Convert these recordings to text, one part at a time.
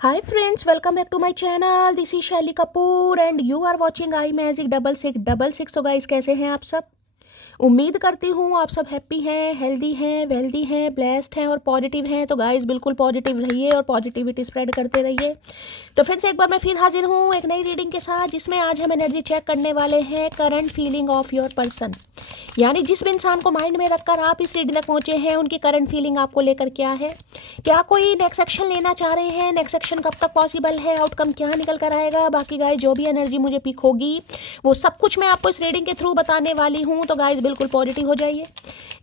Hi friends, welcome back to my channel. This is Shelly Kapoor and you are watching I magic 6666। तो guys कैसे हैं आप सब? उम्मीद करती हूँ आप सब हैप्पी हैं, हेल्दी हैं, वेल्दी हैं, ब्लेस्ड हैं और पॉजिटिव हैं। तो गाइस बिल्कुल पॉजिटिव रहिए और पॉजिटिविटी स्प्रेड करते रहिए। तो फ्रेंड्स एक बार मैं फिर हाजिर हूँ एक नई रीडिंग के साथ, जिसमें आज हम एनर्जी चेक करने वाले हैं current feeling of your person. यानी जिस भी इंसान को माइंड में रखकर आप इस रीडिंग तक पहुंचे हैं, उनकी करंट फीलिंग आपको लेकर क्या है। क्या कोई नेक्स्ट एक्शन लेना चाह रहे हैं, नेक्स्ट एक्शन कब तक पॉसिबल है, आउटकम क्या निकल कर आएगा। बाकी गाइस जो भी एनर्जी मुझे पिक होगी वो सब कुछ मैं आपको इस रीडिंग के थ्रू बताने वाली हूँ। तो गाइस बिल्कुल पॉजिटिव हो जाइए।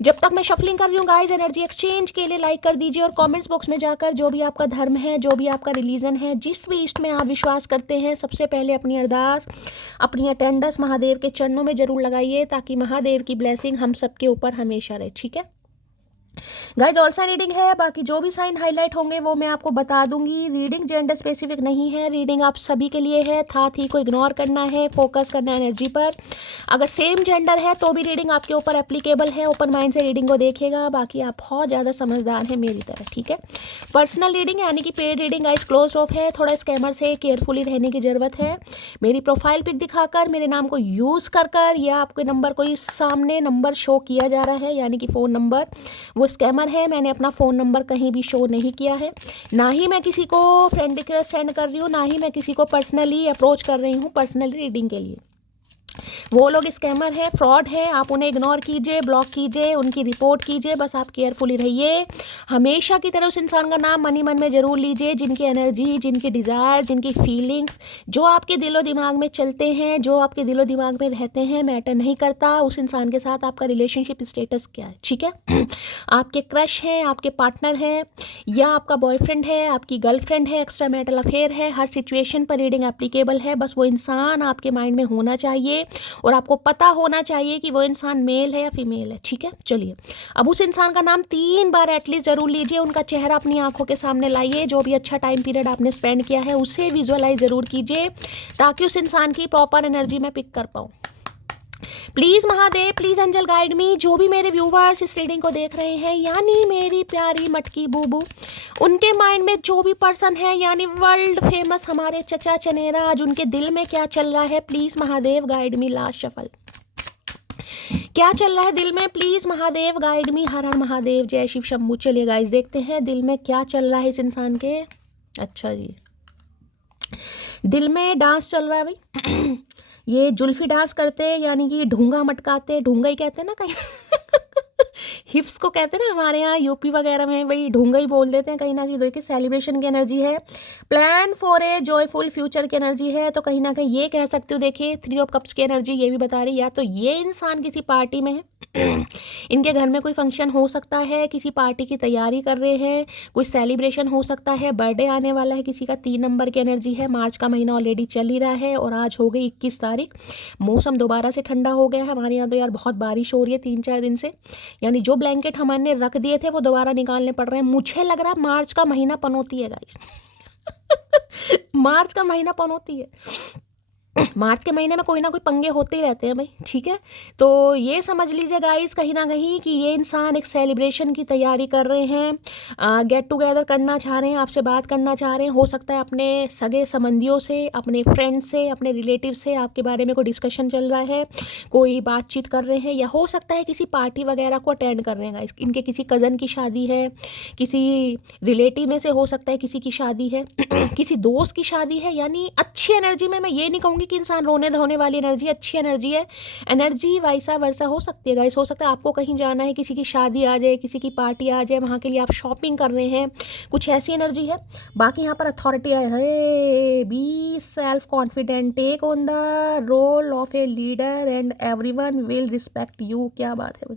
जब तक मैं शफलिंग कर रही हूँ गाइस, एनर्जी एक्सचेंज के लिए लाइक कर दीजिए और कमेंट्स बॉक्स में जाकर जो भी आपका धर्म है, जो भी आपका रिलीजन है, जिस भी इष्ट में आप विश्वास करते हैं, सबसे पहले अपनी अरदास, अपनी अटेंडेंस महादेव के चरणों में जरूर लगाइए, ताकि महादेव की ब्लेसिंग हम सबके ऊपर हमेशा रहे। ठीक है गाइज, ऑल साइन रीडिंग है। बाकी जो भी साइन हाईलाइट होंगे वो मैं आपको बता दूंगी। रीडिंग जेंडर स्पेसिफिक नहीं है, रीडिंग आप सभी के लिए है। था थी को इग्नोर करना है, फोकस करना है एनर्जी पर। अगर सेम जेंडर है तो भी रीडिंग आपके ऊपर एप्लीकेबल है। ओपन माइंड से रीडिंग को देखिएगा। बाकी आप बहुत ज़्यादा समझदार हैं मेरी तरह। ठीक है, पर्सनल रीडिंग यानी कि paid reading guys close of है। थोड़ा स्कैमर से केयरफुली रहने की ज़रूरत है। मेरी प्रोफाइल पिक दिखाकर मेरे नाम को यूज़ कर या आपके नंबर को इस सामने नंबर शो किया जा रहा है, यानी कि फ़ोन नंबर, वो स्कैमर है। मैंने अपना फ़ोन नंबर कहीं भी शो नहीं किया है। ना ही मैं किसी को फ्रेंड रिक्वेस्ट सेंड कर रही हूँ, ना ही मैं किसी को पर्सनली अप्रोच कर रही हूँ पर्सनली रीडिंग के लिए। वो लोग स्कैमर है, फ्रॉड है। आप उन्हें इग्नोर कीजिए, ब्लॉक कीजिए, उनकी रिपोर्ट कीजिए। बस आप केयरफुली रहिए। हमेशा की तरह उस इंसान का नाम मन ही मन में ज़रूर लीजिए जिनकी एनर्जी, जिनकी डिज़ायर, जिनकी फीलिंग्स, जो आपके दिलो दिमाग में चलते हैं, जो आपके दिलो दिमाग में रहते हैं, मैटर नहीं करता उस इंसान के साथ आपका रिलेशनशिप स्टेटस क्या है। ठीक है, आपके क्रश हैं, आपके पार्टनर हैं, या आपका बॉयफ्रेंड है, आपकी गर्लफ्रेंड है, एक्स्ट्रा मैरिटल अफेयर है, हर सिचुएशन पर रीडिंग एप्लीकेबल है। बस वो इंसान आपके माइंड में होना चाहिए और आपको पता होना चाहिए कि वो इंसान मेल है या फीमेल है। ठीक है, चलिए अब उस इंसान का नाम 3 बार एटलीस्ट जरूर लीजिए। उनका चेहरा अपनी आंखों के सामने लाइए। जो भी अच्छा टाइम पीरियड आपने स्पेंड किया है उसे विजुअलाइज जरूर कीजिए, ताकि उस इंसान की प्रॉपर एनर्जी में पिक कर पाऊँ। Please Mahadev, please angel guide me. जो भी मेरे व्यूवर्स इस रीडिंग को देख रहे हैं, यानी मेरी प्यारी मटकी बूबू, उनके माइंड में जो भी पर्सन है, यानी वर्ल्ड फेमस हमारे चचा चनेरा, आज उनके दिल में क्या चल रहा है, please Mahadev guide me. Last shuffle, क्या चल रहा है दिल में, please Mahadev guide me. Har Har Mahadev, जय शिव शंभू। चलिए गाइस देखते हैं दिल में क्या चल रहा है इस इंसान के। अच्छा जी, दिल में डांस चल रहा है भाई। ये जुल्फी डांस करते हैं, यानी कि ढूंगा मटकाते, ढूंगा ही कहते हैं ना कहीं। हिप्स को कहते हैं ना हमारे यहाँ यूपी वगैरह में, भाई ढूंगा ही बोल देते हैं कहीं ना कहीं। देखिए सेलिब्रेशन की एनर्जी है, plan for a joyful future की एनर्जी है। तो कहीं ना कहीं ये कह सकते हो, देखिए 3 ऑफ कप्स की एनर्जी ये भी बता रही है, या तो ये इंसान किसी पार्टी में है, इनके घर में कोई फंक्शन हो सकता है, किसी पार्टी की तैयारी कर रहे हैं, कोई सेलिब्रेशन हो सकता है, बर्थडे आने वाला है किसी का। 3 नंबर की एनर्जी है। मार्च का महीना ऑलरेडी चल ही रहा है और आज हो गई 21 तारीख। मौसम दोबारा से ठंडा हो गया है। हमारे यहाँ तो यार बहुत बारिश हो रही है 3-4 दिन से, यानी जो ब्लैंकेट हमने रख दिए थे वो दोबारा निकालने पड़ रहे हैं। मुझे लग रहा है मार्च का महीना पनौती है गाइस। मार्च का महीना पनौती है। मार्च के महीने में कोई ना कोई पंगे होते ही रहते हैं भाई। ठीक है, तो ये समझ लीजिए गाइस कहीं ना कहीं कि ये इंसान एक सेलिब्रेशन की तैयारी कर रहे हैं, गेट टुगेदर करना चाह रहे हैं, आपसे बात करना चाह रहे हैं। हो सकता है अपने सगे संबंधियों से, अपने फ्रेंड से, अपने रिलेटिव से आपके बारे में कोई डिस्कशन चल रहा है, कोई बातचीत कर रहे हैं, या हो सकता है किसी पार्टी वगैरह को अटेंड कर रहे हैं गाइस। इनके किसी कज़न की शादी है, किसी रिलेटिव में से हो सकता है किसी की शादी है, किसी दोस्त की शादी है। यानी अच्छी एनर्जी में, मैं ये नहीं कहूँगी कि इंसान रोने धोने वाली एनर्जी, अच्छी एनर्जी है। एनर्जी वाइसा वर्सा हो सकती है गाइस। हो सकता है आपको कहीं जाना है, किसी की शादी आ जाए, किसी की पार्टी आ जाए, वहाँ के लिए आप शॉपिंग कर रहे हैं, कुछ ऐसी एनर्जी है। बाकी यहाँ पर अथॉरिटी है, be self confident, take on the role of a leader and everyone will respect you. क्या बात है।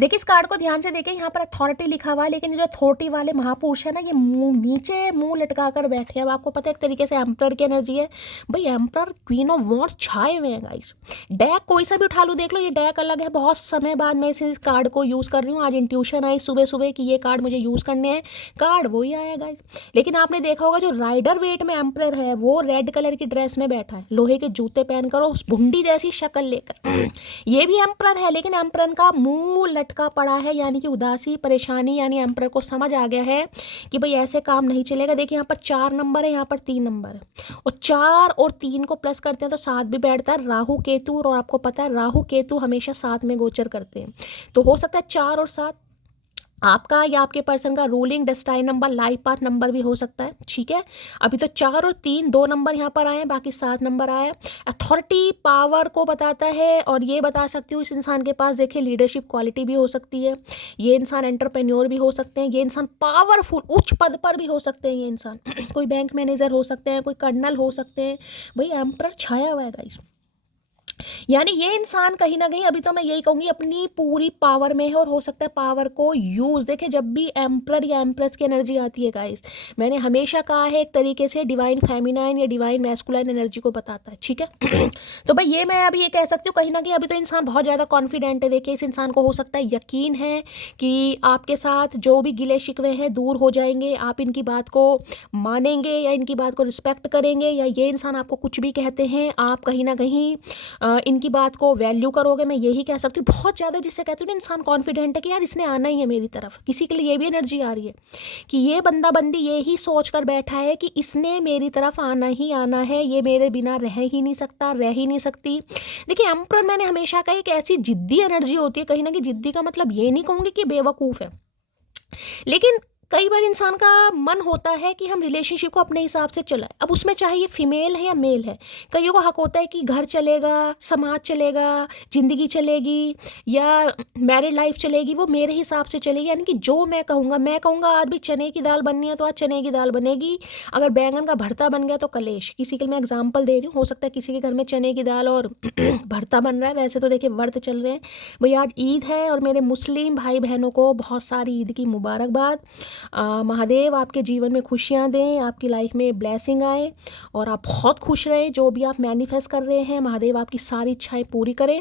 देखिए इस कार्ड को ध्यान से देखिए, यहाँ पर अथॉरिटी लिखा हुआ है, लेकिन जो अथॉरिटी वाले महापुरुष है ना, ये मुंह नीचे मुंह लटका कर बैठे हैं। अब आपको पता है एक तरीके से एम्परर की एनर्जी है भाई। एम्परर, क्वीन ऑफ वॉन्ड्स छाए हुए हैं गाइस। डेक कोई सा भी उठा लूँ, देख लो ये डेक अलग है। बहुत समय बाद मैं इस कार्ड को यूज़ कर रही हूँ। आज इंट्यूशन आई सुबह सुबह कि ये कार्ड मुझे यूज़ करने हैं, कार्ड वही आया गाइस। लेकिन आपने देखा होगा जो राइडर वेट में एम्परर है, वो रेड कलर की ड्रेस में बैठा है, लोहे के जूते पहनकर और भुंडी जैसी शक्ल लेकर। ये भी एम्परर है, लेकिन एम्परर का मुंह लटका पड़ा है, यानी कि उदासी परेशानी, यानी एम्परर को समझ आ गया है कि भाई ऐसे काम नहीं चलेगा। देखिए यहाँ पर 4 नंबर है, यहाँ पर 3 नंबर है, और 4 और 3 को प्लस करते हैं तो 7 भी बैठता है, राहु केतु, और आपको पता है राहु केतु हमेशा 7 में गोचर करते हैं। तो हो सकता है 4 और 7 आपका या आपके पर्सन का ruling destined number, life path number भी हो सकता है। ठीक है, अभी तो 4 और 3 2 नंबर यहाँ पर आए हैं, बाकी 7 नंबर आए हैं। अथॉरिटी पावर को बताता है, और ये बता सकती हूँ इस इंसान के पास देखिए लीडरशिप क्वालिटी भी हो सकती है, ये इंसान एंटरप्रेन्योर भी हो सकते हैं, ये इंसान पावरफुल उच्च पद पर भी हो सकते हैं, ये इंसान कोई बैंक मैनेजर हो सकते हैं, कोई कर्नल हो सकते हैं। भाई एम्परर छाया हुआ है गाइस, यानी ये इंसान कहीं ना कहीं, अभी तो मैं यही कहूँगी, अपनी पूरी पावर में है, और हो सकता है पावर को यूज़, देखे जब भी एम्परर या एम्प्रेस की एनर्जी आती है गाइस, मैंने हमेशा कहा है एक तरीके से डिवाइन फेमिनाइन या डिवाइन मैस्कुलाइन एनर्जी को बताता है। ठीक है तो भाई ये मैं अभी ये कह सकती हूँ कहीं ना कहीं अभी तो इंसान बहुत ज़्यादा कॉन्फिडेंट है। देखिए इस इंसान को हो सकता है यकीन है कि आपके साथ जो भी गिले शिकवे हैं दूर हो जाएंगे, आप इनकी बात को मानेंगे या इनकी बात को रिस्पेक्ट करेंगे, या ये इंसान आपको कुछ भी कहते हैं आप कहीं ना कहीं इनकी बात को वैल्यू करोगे। मैं यही कह सकती हूँ बहुत ज़्यादा, जिससे कहती हूँ ना इंसान कॉन्फिडेंट है कि यार इसने आना ही है मेरी तरफ। किसी के लिए ये भी एनर्जी आ रही है कि ये बंदा बंदी यही सोच कर बैठा है कि इसने मेरी तरफ आना ही आना है, ये मेरे बिना रह ही नहीं सकता, रह ही नहीं सकती। देखिए एम्परर मैंने हमेशा कहा एक ऐसी जिद्दी एनर्जी होती है, कहीं ना कहीं जिद्दी का मतलब ये नहीं कहूँगी कि बेवकूफ़ है, लेकिन कई बार इंसान का मन होता है कि हम रिलेशनशिप को अपने हिसाब से चलाएं। अब उसमें चाहे ये फीमेल है या मेल है, कईयों को हक होता है कि घर चलेगा, समाज चलेगा, ज़िंदगी चलेगी या मैरिड लाइफ चलेगी, वो मेरे हिसाब से चलेगी, यानी कि जो मैं कहूँगा आज भी चने की दाल बननी है तो आज चने की दाल बनेगी, अगर बैंगन का भरता बन गया तो कलेश। किसी के लिए मैं एग्जाम्पल दे रही हूँ, हो सकता है किसी के घर में चने की दाल और भरता बन रहा है। वैसे तो देखिए व्रत चल रहे हैं भाई, आज ईद है, और मेरे मुस्लिम भाई बहनों को बहुत सारी ईद की मुबारकबाद। महादेव आपके जीवन में खुशियाँ दें, आपकी लाइफ में ब्लेसिंग आए, और आप बहुत खुश रहें। जो भी आप मैनिफेस्ट कर रहे हैं महादेव आपकी सारी इच्छाएं पूरी करें।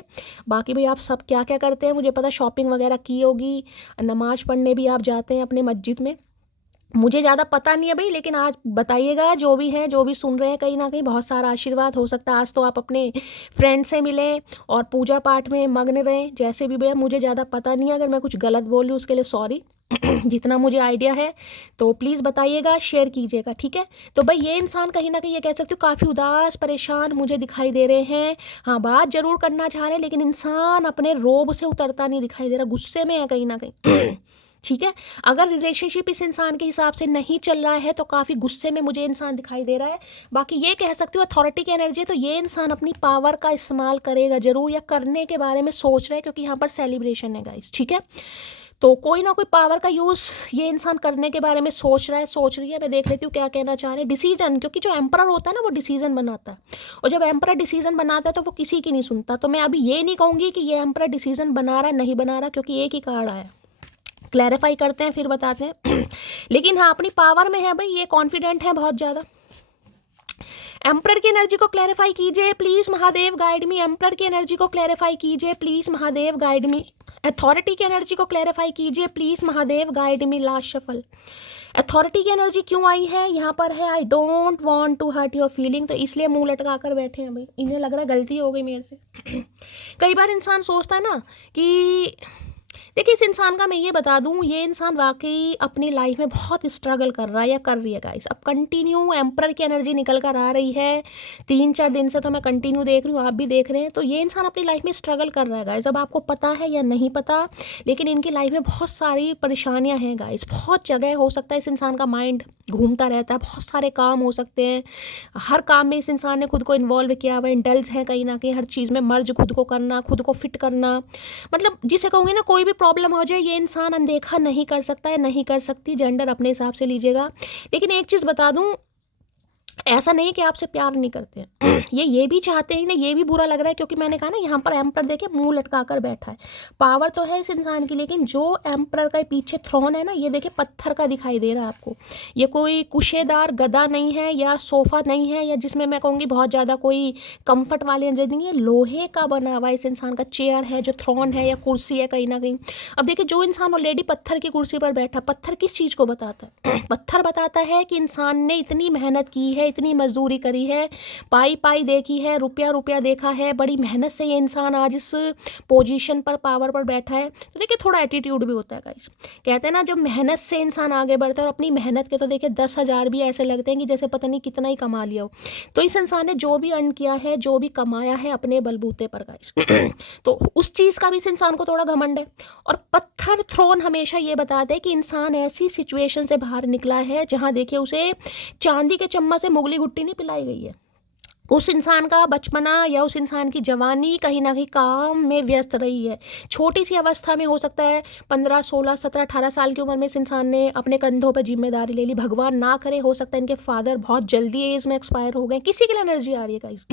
बाकी भाई आप सब क्या क्या करते हैं मुझे पता, शॉपिंग वगैरह की होगी, नमाज पढ़ने भी आप जाते हैं अपने मस्जिद में, मुझे ज़्यादा पता नहीं है भाई, लेकिन आज बताइएगा जो भी हैं, जो भी सुन रहे हैं, कहीं ना कहीं बहुत सारा आशीर्वाद हो सकता है। आज तो आप अपने फ्रेंड से मिलें और पूजा पाठ में मग्न रहें, जैसे भी भैया मुझे ज़्यादा पता नहीं है, अगर मैं कुछ गलत बोल रही हूँ उसके लिए सॉरी जितना मुझे आइडिया है तो प्लीज़ बताइएगा, शेयर कीजिएगा। ठीक है, तो भाई ये इंसान कहीं ना कहीं ये कह सकते हो काफ़ी उदास परेशान मुझे दिखाई दे रहे हैं। हाँ बात जरूर करना चाह रहे हैं, लेकिन इंसान अपने रोब से उतरता नहीं दिखाई दे रहा, गुस्से में है कहीं ना कहीं ठीक है, अगर रिलेशनशिप इस इंसान के हिसाब से नहीं चल रहा है तो काफ़ी गुस्से में मुझे इंसान दिखाई दे रहा है। बाकी ये कह सकती हूँ अथॉरिटी की एनर्जी है, तो ये इंसान अपनी पावर का इस्तेमाल करेगा जरूर, या करने के बारे में सोच रहा है, क्योंकि यहाँ पर सेलिब्रेशन है गाइस। ठीक है, तो कोई ना कोई पावर का यूज़ ये इंसान करने के बारे में सोच रहा है, सोच रही है। मैं देख लेती हूँ क्या कहना चाह रहे हैं। डिसीजन, क्योंकि जो एम्परर होता है ना वो डिसीजन बनाता है, और जब एम्परर डिसीजन बनाता है तो वो किसी की नहीं सुनता। तो मैं अभी ये नहीं कहूँगी कि ये एम्परर डिसीजन बना रहा है नहीं बना रहा, क्योंकि एक ही कार्ड आया। क्लैरिफाई करते हैं फिर बताते हैं लेकिन हाँ अपनी पावर में है भाई, ये कॉन्फिडेंट है बहुत ज़्यादा। एम्परर की एनर्जी को क्लैरिफाई कीजिए please Mahadev guide me. Emperor की एनर्जी को क्लैरिफाई कीजिए please Mahadev guide me. Authority की एनर्जी को क्लैरिफाई कीजिए please Mahadev guide me. Last shuffle. Authority की एनर्जी क्यों आई है यहाँ पर है I don't want to hurt your feeling, तो इसलिए मुंह लटका कर बैठे हैं भाई, इन्हें लग रहा है गलती हो गई मेरे से कई बार इंसान सोचता है ना कि देखिए इस इंसान का मैं ये बता दूं, ये इंसान वाकई अपनी लाइफ में बहुत स्ट्रगल कर रहा है या कर रही है गाइस। अब कंटिन्यू एम्परर की एनर्जी निकल कर आ रही है 3-4 दिन से, तो मैं कंटिन्यू देख रही हूँ, आप भी देख रहे हैं। तो ये इंसान अपनी लाइफ में स्ट्रगल कर रहा है गाइस। अब आपको पता है या नहीं पता, लेकिन इनकी लाइफ में बहुत सारी परेशानियाँ हैं गाइस, बहुत जगह हो सकता है इस इंसान का माइंड घूमता रहता है, बहुत सारे काम हो सकते हैं, हर काम में इस इंसान ने खुद को इन्वॉल्व किया हुआ, इंडल्ज है कहीं ना कहीं, हर चीज़ में मर्ज खुद को करना, खुद को फिट करना, मतलब जिसे कहूँगी ना कोई भी प्रॉब्लम हो जाए ये इंसान अनदेखा नहीं कर सकता है, नहीं कर सकती। जेंडर अपने हिसाब से लीजिएगा। लेकिन एक चीज़ बता दूं, ऐसा नहीं कि आपसे प्यार नहीं करते हैं ये भी चाहते हैं ना, ये भी बुरा लग रहा है, क्योंकि मैंने कहा ना यहाँ पर एम्परर देखिए मुंह लटका कर बैठा है। पावर तो है इस इंसान की, लेकिन जो एम्परर का पीछे थ्रोन है ना, ये देखिए पत्थर का दिखाई दे रहा है आपको। ये कोई कुशेदार गदा नहीं है या सोफा नहीं है, या जिसमें मैं कहूँगी बहुत ज़्यादा कोई कंफर्ट वाली नहीं है, लोहे का बना हुआ इस इंसान का चेयर है, जो थ्रोन है या कुर्सी है कहीं ना कहीं। अब देखिए जो इंसान ऑलरेडी पत्थर की कुर्सी पर बैठा, पत्थर किस चीज़ को बताता है पत्थर बताता है कि इंसान ने इतनी मेहनत की है, है, इतनी मजदूरी करी है, पाई पाई देखी है, रुपया रुपया देखा है, बड़ी मेहनत से ये इंसान आज इस पोजीशन पर, पावर पर बैठा है। तो देखिए थोड़ा एटीट्यूड भी होता है गाइस। कहते हैं ना जब मेहनत से इंसान आगे बढ़ता है, और अपनी मेहनत के तो देखिए 10,000 भी ऐसे लगते हैं कि जैसे पता नहीं कितना ही कमा लिया हो। तो इस इंसान ने जो भी अर्न किया है, जो भी कमाया है अपने बलबूते पर गाइस, तो उस चीज़ का भी इस इंसान को थोड़ा घमंड है। और पत्थर थ्रोन हमेशा ये बताते हैं कि इंसान ऐसी सिचुएशन से बाहर निकला है जहाँ देखिए उसे चांदी के चम्मच से मुगली गुट्टी नहीं पिलाई गई है। उस इंसान का बचपना या उस इंसान की जवानी कहीं ना कहीं काम में व्यस्त रही है। छोटी सी अवस्था में, हो सकता है 15, 16, 17, 18 साल की उम्र में इस इंसान ने अपने कंधों पर जिम्मेदारी ले ली। भगवान ना करे, हो सकता है इनके फादर बहुत जल्दी एज में एक्सपायर हो गए, किसी के लिए एनर्जी आ रही है गाइस।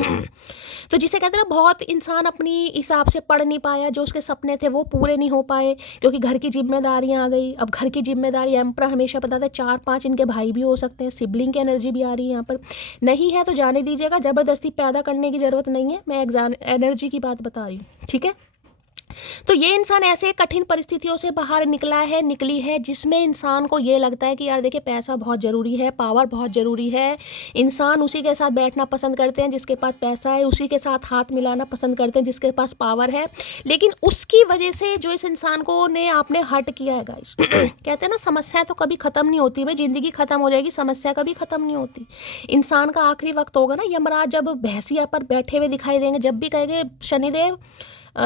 तो जिसे कहते हैं ना बहुत इंसान अपनी हिसाब से पढ़ नहीं पाया, जो उसके सपने थे वो पूरे नहीं हो पाए क्योंकि घर की जिम्मेदारियां आ गई। अब घर की जिम्मेदारी, एम्परर हमेशा पता था 4-5 इनके भाई भी हो सकते हैं, सिबलिंग की एनर्जी भी आ रही है यहाँ पर। नहीं है तो जाने दीजिएगा, जबरदस्ती पैदा करने की जरूरत नहीं है, मैं एनर्जी की बात बता रही हूँ, ठीक है। तो ये इंसान ऐसे कठिन परिस्थितियों से बाहर निकली है जिसमें इंसान को ये लगता है कि यार देखिए पैसा बहुत ज़रूरी है, पावर बहुत ज़रूरी है। इंसान उसी के साथ बैठना पसंद करते हैं जिसके पास पैसा है, उसी के साथ हाथ मिलाना पसंद करते हैं जिसके पास पावर है। लेकिन उसकी वजह से जो इस इंसान को ने आपने हर्ट किया है गाइस, कहते हैं ना समस्याएं तो कभी ख़त्म नहीं होती, भाई ज़िंदगी ख़त्म हो जाएगी, समस्या कभी ख़त्म नहीं होती। इंसान का आखिरी वक्त होगा ना, यमराज जब भैंसिया पर बैठे हुए दिखाई देंगे, जब भी कहेंगे शनिदेव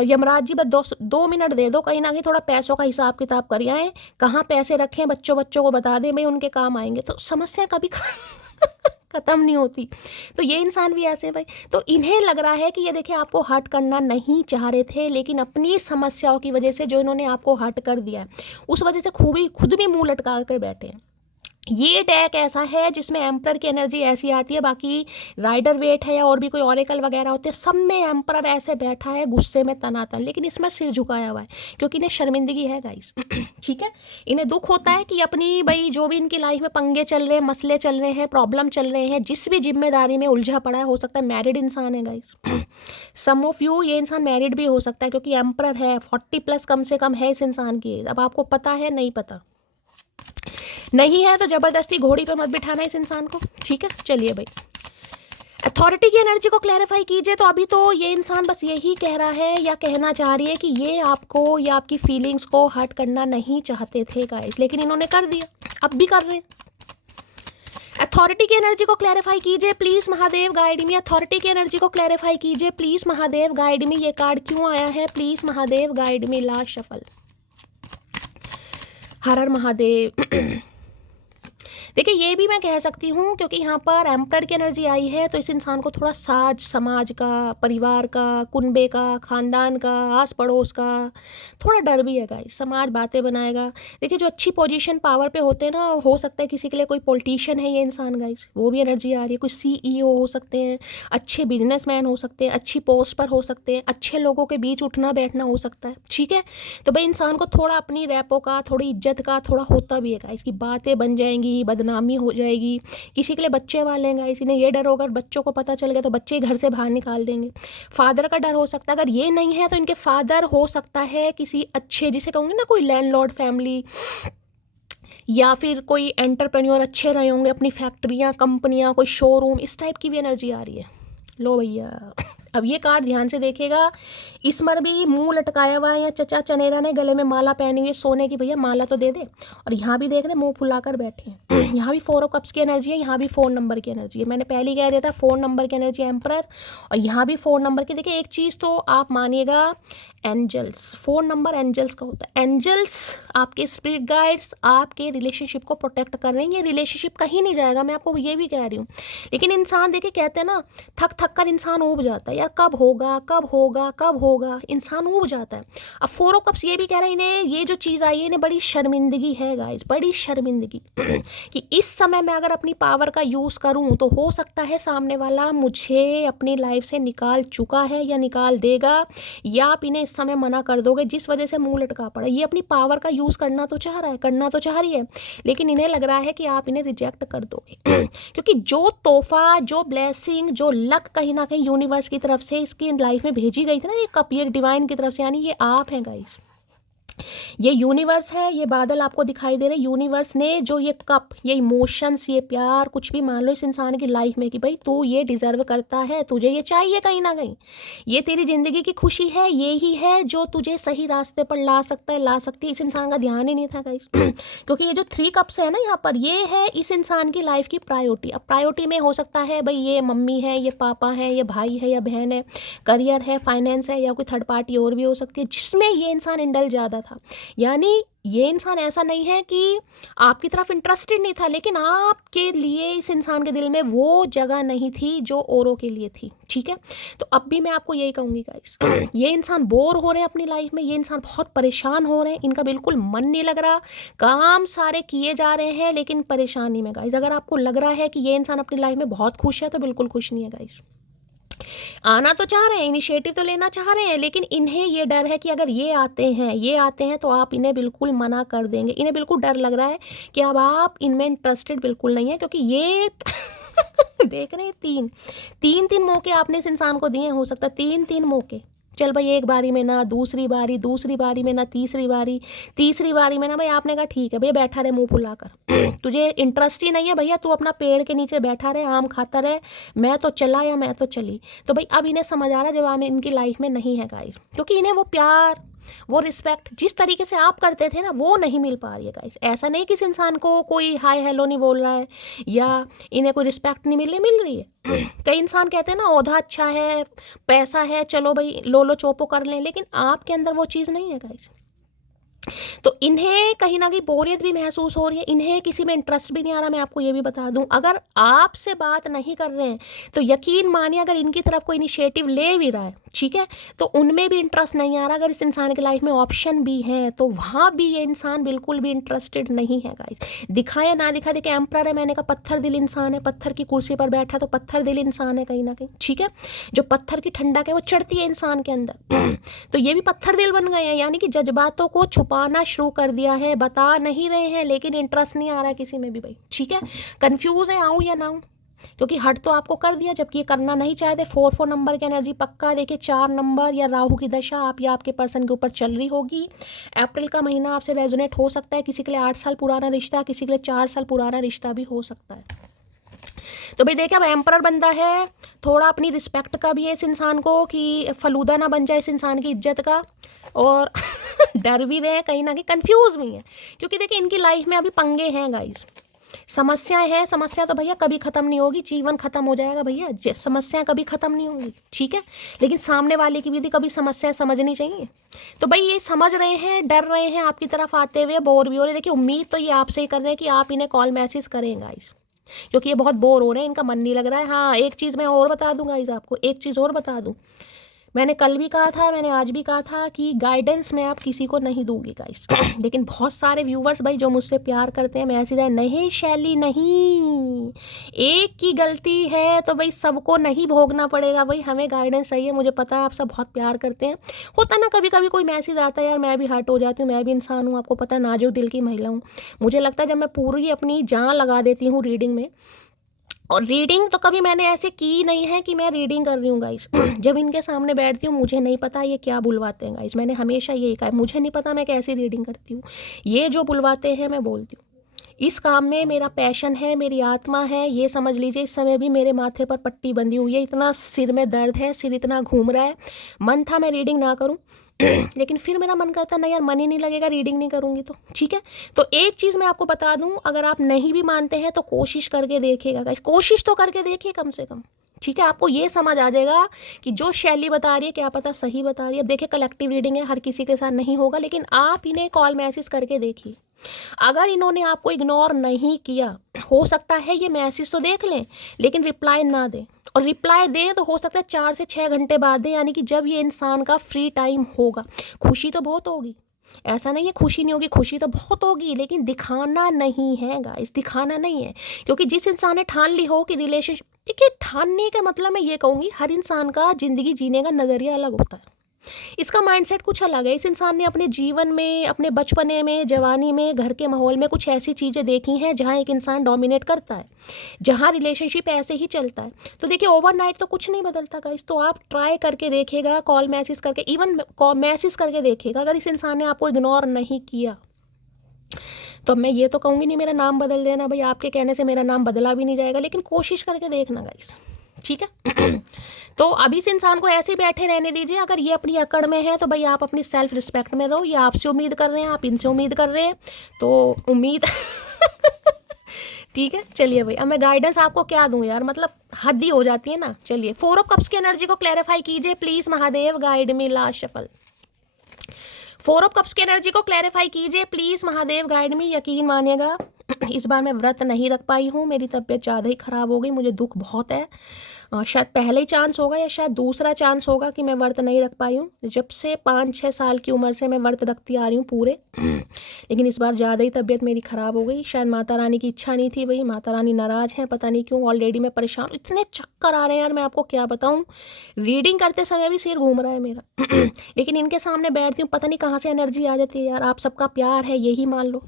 यमराज जी बस 2 मिनट दे दो, कहीं ना कहीं थोड़ा पैसों का हिसाब किताब कर आए, कहाँ पैसे रखें बच्चों को बता दें, भाई उनके काम आएंगे। तो समस्या कभी खत्म नहीं होती। तो ये इंसान भी ऐसे भाई, तो इन्हें लग रहा है कि ये देखिए आपको हर्ट करना नहीं चाह रहे थे, लेकिन अपनी समस्याओं की वजह से जो इन्होंने आपको हर्ट कर दिया है उस वजह से खुद भी मुंह लटका कर बैठे हैं। ये डेक ऐसा है जिसमें एम्परर की एनर्जी ऐसी आती है, बाकी राइडर वेट है या और भी कोई ऑरेकल वगैरह होते हैं, सब में एम्परर ऐसे बैठा है गुस्से में तनातन, लेकिन इसमें सिर झुकाया हुआ है क्योंकि इन्हें शर्मिंदगी है गाइस। ठीक है, इन्हें दुख होता है कि अपनी भाई जो भी इनकी लाइफ में पंगे चल रहे हैं, मसले चल रहे हैं, प्रॉब्लम चल रहे हैं, जिस भी जिम्मेदारी में उलझा पड़ा है, हो सकता है मैरिड इंसान है गाइस, सम ऑफ यू ये इंसान मैरिड भी हो सकता है क्योंकि एम्परर है, 40+ कम से कम है इस इंसान की एज। अब आपको पता है नहीं पता, नहीं है तो जबरदस्ती घोड़ी पे मत बिठाना इस इंसान को, ठीक है। चलिए भाई, अथॉरिटी की एनर्जी को क्लैरिफाई कीजिए। तो अभी तो ये इंसान बस यही कह रहा है या कहना चाह रही है कि ये आपको या आपकी फीलिंग्स को हर्ट करना नहीं चाहते थे गाइस, लेकिन इन्होंने कर दिया, अब भी कर रहे हैं। अथॉरिटी की एनर्जी को क्लैरिफाई कीजिए please Mahadev, guide me. Authority की एनर्जी को क्लैरिफाई कीजिए प्लीज महादेव, गाइड मी। ये कार्ड क्यों आया है please Mahadev, guide me. Last shuffle. Har Har Mahadev. देखिए ये भी मैं कह सकती हूँ क्योंकि यहाँ पर एम्परर की एनर्जी आई है, तो इस इंसान को थोड़ा साज समाज का, परिवार का, कुनबे का, खानदान का, आस पड़ोस का थोड़ा डर भी है गाइस। समाज बातें बनाएगा। देखिए जो अच्छी पोजीशन पावर पे होते हैं ना, हो सकता है किसी के लिए कोई पॉलिटिशियन है ये इंसान गाइस, वो भी एनर्जी आ रही है। कुछ CEO हो सकते हैं, अच्छे बिजनेसमैन हो सकते हैं, अच्छी पोस्ट पर हो सकते हैं, अच्छे लोगों के बीच उठना बैठना हो सकता है, ठीक है। तो भाई इंसान को थोड़ा अपनी रैपो का, थोड़ी इज्जत का थोड़ा होता भी है गाइस, की बातें बन जाएंगी, बदनामी हो जाएगी। किसी के लिए बच्चे वाले हैं गाइस, इन्हें ये डर होगा बच्चों को पता चल गया तो बच्चे घर से बाहर निकाल देंगे। फादर का डर हो सकता है, अगर ये नहीं है तो इनके फादर हो सकता है किसी अच्छे, जिसे कहूँगी ना कोई लैंडलॉर्ड फैमिली, या फिर कोई एंटरप्रेन्योर अच्छे रहे होंगे, अपनी फैक्ट्रियाँ, कंपनियाँ, कोई शोरूम, इस टाइप की भी एनर्जी आ रही है। लो भैया, अब ये कार्ड ध्यान से देखिएगा, इसमें भी मुंह लटकाया हुआ है या चचा चनेरा ने गले में माला पहनी हुई है सोने की, भैया माला तो दे दे। और यहाँ भी देख रहे मुंह फुलाकर बैठे हैं। यहाँ भी 4 ऑफ कप्स की एनर्जी है, यहाँ भी 4 नंबर की एनर्जी है। मैंने पहले ही कह दिया था 4 नंबर की एनर्जी एम्परर, और यहाँ भी 4 नंबर की। देखिए एक चीज़ तो आप मानिएगा, एंजल्स, 4 नंबर एंजल्स का होता है। एंजल्स आपके स्पिरिट गाइड्स आपके रिलेशनशिप को प्रोटेक्ट कर रहे हैं। ये रिलेशनशिप कहीं नहीं जाएगा, मैं आपको ये भी कह रही हूँ। लेकिन इंसान देखिए कहते हैं ना, थक कर इंसान ऊब जाता है, यार कब होगा कब होगा कब होगा, इंसान ऊब जाता है। अब 4 ऑफ कप्स ये भी कह रहे हैं, इन्हें ये जो चीज़ आई है इन्हें बड़ी शर्मिंदगी है गाइस, बड़ी शर्मिंदगी कि इस समय मैं अगर अपनी पावर का यूज़ करूं तो हो सकता है सामने वाला मुझे अपनी लाइफ से निकाल चुका है या निकाल देगा, या आप इन्हें इस समय मना कर दोगे जिस वजह से मुंह लटका पड़ा। ये अपनी पावर का यूज़ करना तो चाह रहा है, करना तो चाह रही है, लेकिन इन्हें लग रहा है कि आप इन्हें रिजेक्ट कर दोगे क्योंकि जो तोहफा, जो ब्लेसिंग, जो लक कहीं ना कहीं यूनिवर्स की तरफ से इसकी लाइफ में भेजी गई थी ना, ये कप, ये डिवाइन की तरफ से, यानी ये आप हैं गाइस, ये यूनिवर्स है, ये बादल आपको दिखाई दे रहे, यूनिवर्स ने जो ये कप, ये इमोशंस, ये प्यार, कुछ भी मान लो इस इंसान की लाइफ में कि भाई तू ये डिजर्व करता है, तुझे ये चाहिए कहीं ना कहीं, ये तेरी जिंदगी की खुशी है, ये ही है जो तुझे सही रास्ते पर ला सकता है, ला सकती है। इस इंसान का ध्यान ही नहीं था गाइस क्योंकि ये जो 3 कप्स है ना यहाँ पर, ये है इस इंसान की लाइफ की प्रायोरिटी। अब प्रायोरिटी में हो सकता है भाई ये मम्मी है, ये पापा है, ये भाई है या बहन है, करियर है, फाइनेंस है, या कोई थर्ड पार्टी और भी हो सकती है जिसमें ये इंसान इंडल्ज ज़्यादा था। यानी ये इंसान ऐसा नहीं है कि आपकी तरफ इंटरेस्टेड नहीं था, लेकिन आपके लिए इस इंसान के दिल में वो जगह नहीं थी जो औरों के लिए थी। ठीक है, तो अब भी मैं आपको यही कहूँगी गाइस, ये इंसान बोर हो रहे हैं अपनी लाइफ में, ये इंसान बहुत परेशान हो रहे हैं, इनका बिल्कुल मन नहीं लग रहा, काम सारे किए जा रहे हैं लेकिन परेशानी में। गाइस अगर आपको लग रहा है कि ये इंसान अपनी लाइफ में बहुत खुश है तो बिल्कुल खुश नहीं है गाइस। आना तो चाह रहे हैं, इनिशिएटिव तो लेना चाह रहे हैं, लेकिन इन्हें ये डर है कि अगर ये आते हैं तो आप इन्हें बिल्कुल मना कर देंगे। इन्हें बिल्कुल डर लग रहा है कि अब आप इनमें इंटरेस्टेड बिल्कुल नहीं है, क्योंकि ये देख रहे हैं तीन मौके आपने इस इंसान को दिए, हो सकता है 3 मौके। चल भाई एक बारी में ना, दूसरी बारी में ना, तीसरी बारी में ना, भाई आपने कहा ठीक है भैया बैठा रहे मुंह फुलाकर तुझे इंटरेस्ट ही नहीं है भैया, तू अपना पेड़ के नीचे बैठा रहे, आम खाता रहे, मैं तो चला या मैं तो चली। तो भाई अब इन्हें समझ आ रहा है जब आप इनकी लाइफ में नहीं है गाइस, क्योंकि इन्हें वो प्यार, वो रिस्पेक्ट जिस तरीके से आप करते थे ना वो नहीं मिल पा रही है गाइस। ऐसा नहीं कि इस इंसान को कोई हाय हेलो नहीं बोल रहा है या इन्हें कोई रिस्पेक्ट नहीं मिल रही है। कई इंसान कहते हैं ना ओहदा अच्छा है, पैसा है, चलो भाई लो चोपो कर लें, लेकिन आपके अंदर वो चीज़ नहीं है गाइस। तो इन्हें कहीं ना कहीं बोरियत भी महसूस हो रही है, इन्हें किसी में इंटरेस्ट भी नहीं आ रहा। मैं आपको ये भी बता दूं, अगर आपसे बात नहीं कर रहे हैं तो यकीन मानिए अगर इनकी तरफ कोई इनिशिएटिव ले भी रहा है, ठीक है, तो उनमें भी इंटरेस्ट नहीं आ रहा। अगर इस इंसान की लाइफ में ऑप्शन भी है तो वहाँ भी ये इंसान बिल्कुल भी इंटरेस्टेड नहीं है गाइस। दिखा या ना दिखा, देखिए एम्परर है, मैंने कहा पत्थर दिल इंसान है, पत्थर की कुर्सी पर बैठा तो पत्थर दिल इंसान है कहीं ना कहीं, ठीक है, जो पत्थर की ठंडक है वो चढ़ती है इंसान के अंदर तो ये भी पत्थर दिल बन गए हैं, यानी कि जज्बातों को छुपाना शुरू कर दिया है, बता नहीं रहे हैं लेकिन इंटरेस्ट नहीं आ रहा है किसी में भी भाई, ठीक है, कंफ्यूज है आऊँ या ना आऊँ, क्योंकि हट तो आपको कर दिया जबकि ये करना नहीं चाहते। 4 नंबर की एनर्जी पक्का, देखिए 4 नंबर या राहु की दशा आप या आपके पर्सन के ऊपर चल रही होगी। अप्रैल का महीना आपसे रेजोनेट हो सकता है, किसी के लिए 8 साल पुराना रिश्ता, किसी के लिए 4 साल पुराना रिश्ता भी हो सकता है। तो भाई देखिए अब एम्परर बंदा है, थोड़ा अपनी रिस्पेक्ट का भी है इस इंसान को कि फलूदा ना बन जाए इस इंसान की इज्जत का, और डर भी रहे हैं कहीं ना कहीं, कंफ्यूज भी हैं, क्योंकि देखिए इनकी लाइफ में अभी पंगे हैं गाइस, समस्याएं हैं। समस्या तो भैया कभी खत्म नहीं होगी, जीवन खत्म हो जाएगा भैया, समस्याएं कभी खत्म नहीं होंगी, ठीक है, लेकिन सामने वाले की भी कभी समस्याएं समझनी चाहिए। तो भाई ये समझ रहे हैं, डर रहे हैं आपकी तरफ आते हुए, बोर भी हो रहे। देखिए उम्मीद तो ये आपसे ही कर रहे हैं कि आप इन्हें कॉल मैसेज करें गाइस, क्योंकि ये बहुत बोर हो रहे हैं, इनका मन नहीं लग रहा है। हाँ एक चीज़ मैं और बता दूँ गाइस, आपको एक चीज़ और बता दूँ, मैंने कल भी कहा था, मैंने आज भी कहा था कि गाइडेंस मैं आप किसी को नहीं दूंगी गाइस लेकिन बहुत सारे व्यूवर्स भाई जो मुझसे प्यार करते हैं, मैसेज है नहीं शैली नहीं, एक की गलती है तो भाई सबको नहीं भोगना पड़ेगा भाई, हमें गाइडेंस चाहिए। मुझे पता है आप सब बहुत प्यार करते हैं, होता ना कभी कभी कोई मैसेज आता है यार, मैं भी हर्ट हो जाती हूँ, मैं भी इंसान हूँ, आपको पता है नाजुक दिल की महिला हूँ। मुझे लगता है जब मैं पूरी अपनी जान लगा देती हूँ रीडिंग में, और रीडिंग तो कभी मैंने ऐसे की नहीं है कि मैं रीडिंग कर रही हूँ गाइस जब इनके सामने बैठती हूँ मुझे नहीं पता ये क्या बुलवाते हैं गाइस, मैंने हमेशा यही कहा है, मुझे नहीं पता मैं कैसी रीडिंग करती हूँ, ये जो बुलवाते हैं मैं बोलती हूँ। इस काम में मेरा पैशन है, मेरी आत्मा है, ये समझ लीजिए। इस समय भी मेरे माथे पर पट्टी बंधी हुई है, इतना सिर में दर्द है, सिर इतना घूम रहा है, मन था मैं रीडिंग ना करूं लेकिन फिर मेरा मन करता नहीं यार, मन ही नहीं लगेगा रीडिंग नहीं करूंगी तो, ठीक है। तो एक चीज़ मैं आपको बता दूं, अगर आप नहीं भी मानते हैं तो कोशिश करके देखिएगा गाइस, कोशिश तो करके देखिए कम से कम, ठीक है, आपको ये समझ आ जाएगा कि जो शैली बता रही है क्या पता सही बता रही है। अब देखिए कलेक्टिव रीडिंग है, हर किसी के साथ नहीं होगा, लेकिन आप इन्हें कॉल मैसेज करके देखिए। अगर इन्होंने आपको इग्नोर नहीं किया, हो सकता है ये मैसेज तो देख लें लेकिन रिप्लाई ना दें, और रिप्लाई दें तो हो सकता है 4 से 6 घंटे बाद दें, यानी कि जब ये इंसान का फ्री टाइम होगा। खुशी तो बहुत होगी, ऐसा नहीं है खुशी नहीं होगी, खुशी तो बहुत होगी, लेकिन दिखाना नहीं है गाइस, दिखाना नहीं है। क्योंकि जिस इंसान ने ठान ली हो कि रिलेशनशिप, देखिए ठानने का मतलब मैं ये कहूँगी हर इंसान का ज़िंदगी जीने का नज़रिया अलग होता है, इसका माइंडसेट कुछ अलग है। इस इंसान ने अपने जीवन में, अपने बचपने में, जवानी में, घर के माहौल में कुछ ऐसी चीज़ें देखी हैं जहाँ एक इंसान डोमिनेट करता है, जहाँ रिलेशनशिप ऐसे ही चलता है। तो देखिए ओवरनाइट तो कुछ नहीं बदलता गाइस। तो आप ट्राई करके देखिएगा, कॉल मैसेज करके, इवन मैसेज करके देखिएगा। अगर इस इंसान ने आपको इग्नोर नहीं किया तो मैं ये तो कहूँगी नहीं मेरा नाम बदल देना भाई, आपके कहने से मेरा नाम बदला भी नहीं जाएगा, लेकिन कोशिश करके देखना गाइस, ठीक है। तो अभी इस इंसान को ऐसे ही बैठे रहने दीजिए। अगर ये अपनी अकड़ में है तो भाई आप अपनी सेल्फ रिस्पेक्ट में रहो। ये आपसे उम्मीद कर रहे हैं, आप इनसे उम्मीद कर रहे हैं, तो उम्मीद ठीक है। चलिए भाई, अब मैं गाइडेंस आपको क्या दूं यार, मतलब हद ही हो जाती है ना। चलिए 4 ऑफ कप्स की एनर्जी को क्लैरिफाई कीजिए please Mahadev, guide me, last shuffle. 4 of cups की एनर्जी को क्लैरिफाई कीजिए प्लीज महादेव, गाइड मी। यकीन मानिएगा इस बार मैं व्रत नहीं रख पाई हूँ, मेरी तबीयत ज़्यादा ही ख़राब हो गई, मुझे दुख बहुत है। शायद पहले ही चांस होगा या शायद दूसरा चांस होगा कि मैं व्रत नहीं रख पाई हूँ। जब से 5-6 साल की उम्र से मैं व्रत रखती आ रही हूँ पूरे, लेकिन इस बार ज़्यादा ही तबीयत मेरी ख़राब हो गई। शायद माता रानी की इच्छा नहीं थी भाई, माता रानी नाराज़ हैं, पता नहीं क्यों। ऑलरेडी मैं परेशान, इतने चक्कर आ रहे हैं यार, मैं आपको क्या बताऊँ। रीडिंग करते समय भी सिर घूम रहा है मेरा लेकिन इनके सामने बैठती हूँ, पता नहीं कहाँ से एनर्जी आ जाती है यार। आप सबका प्यार है, यही मान लो।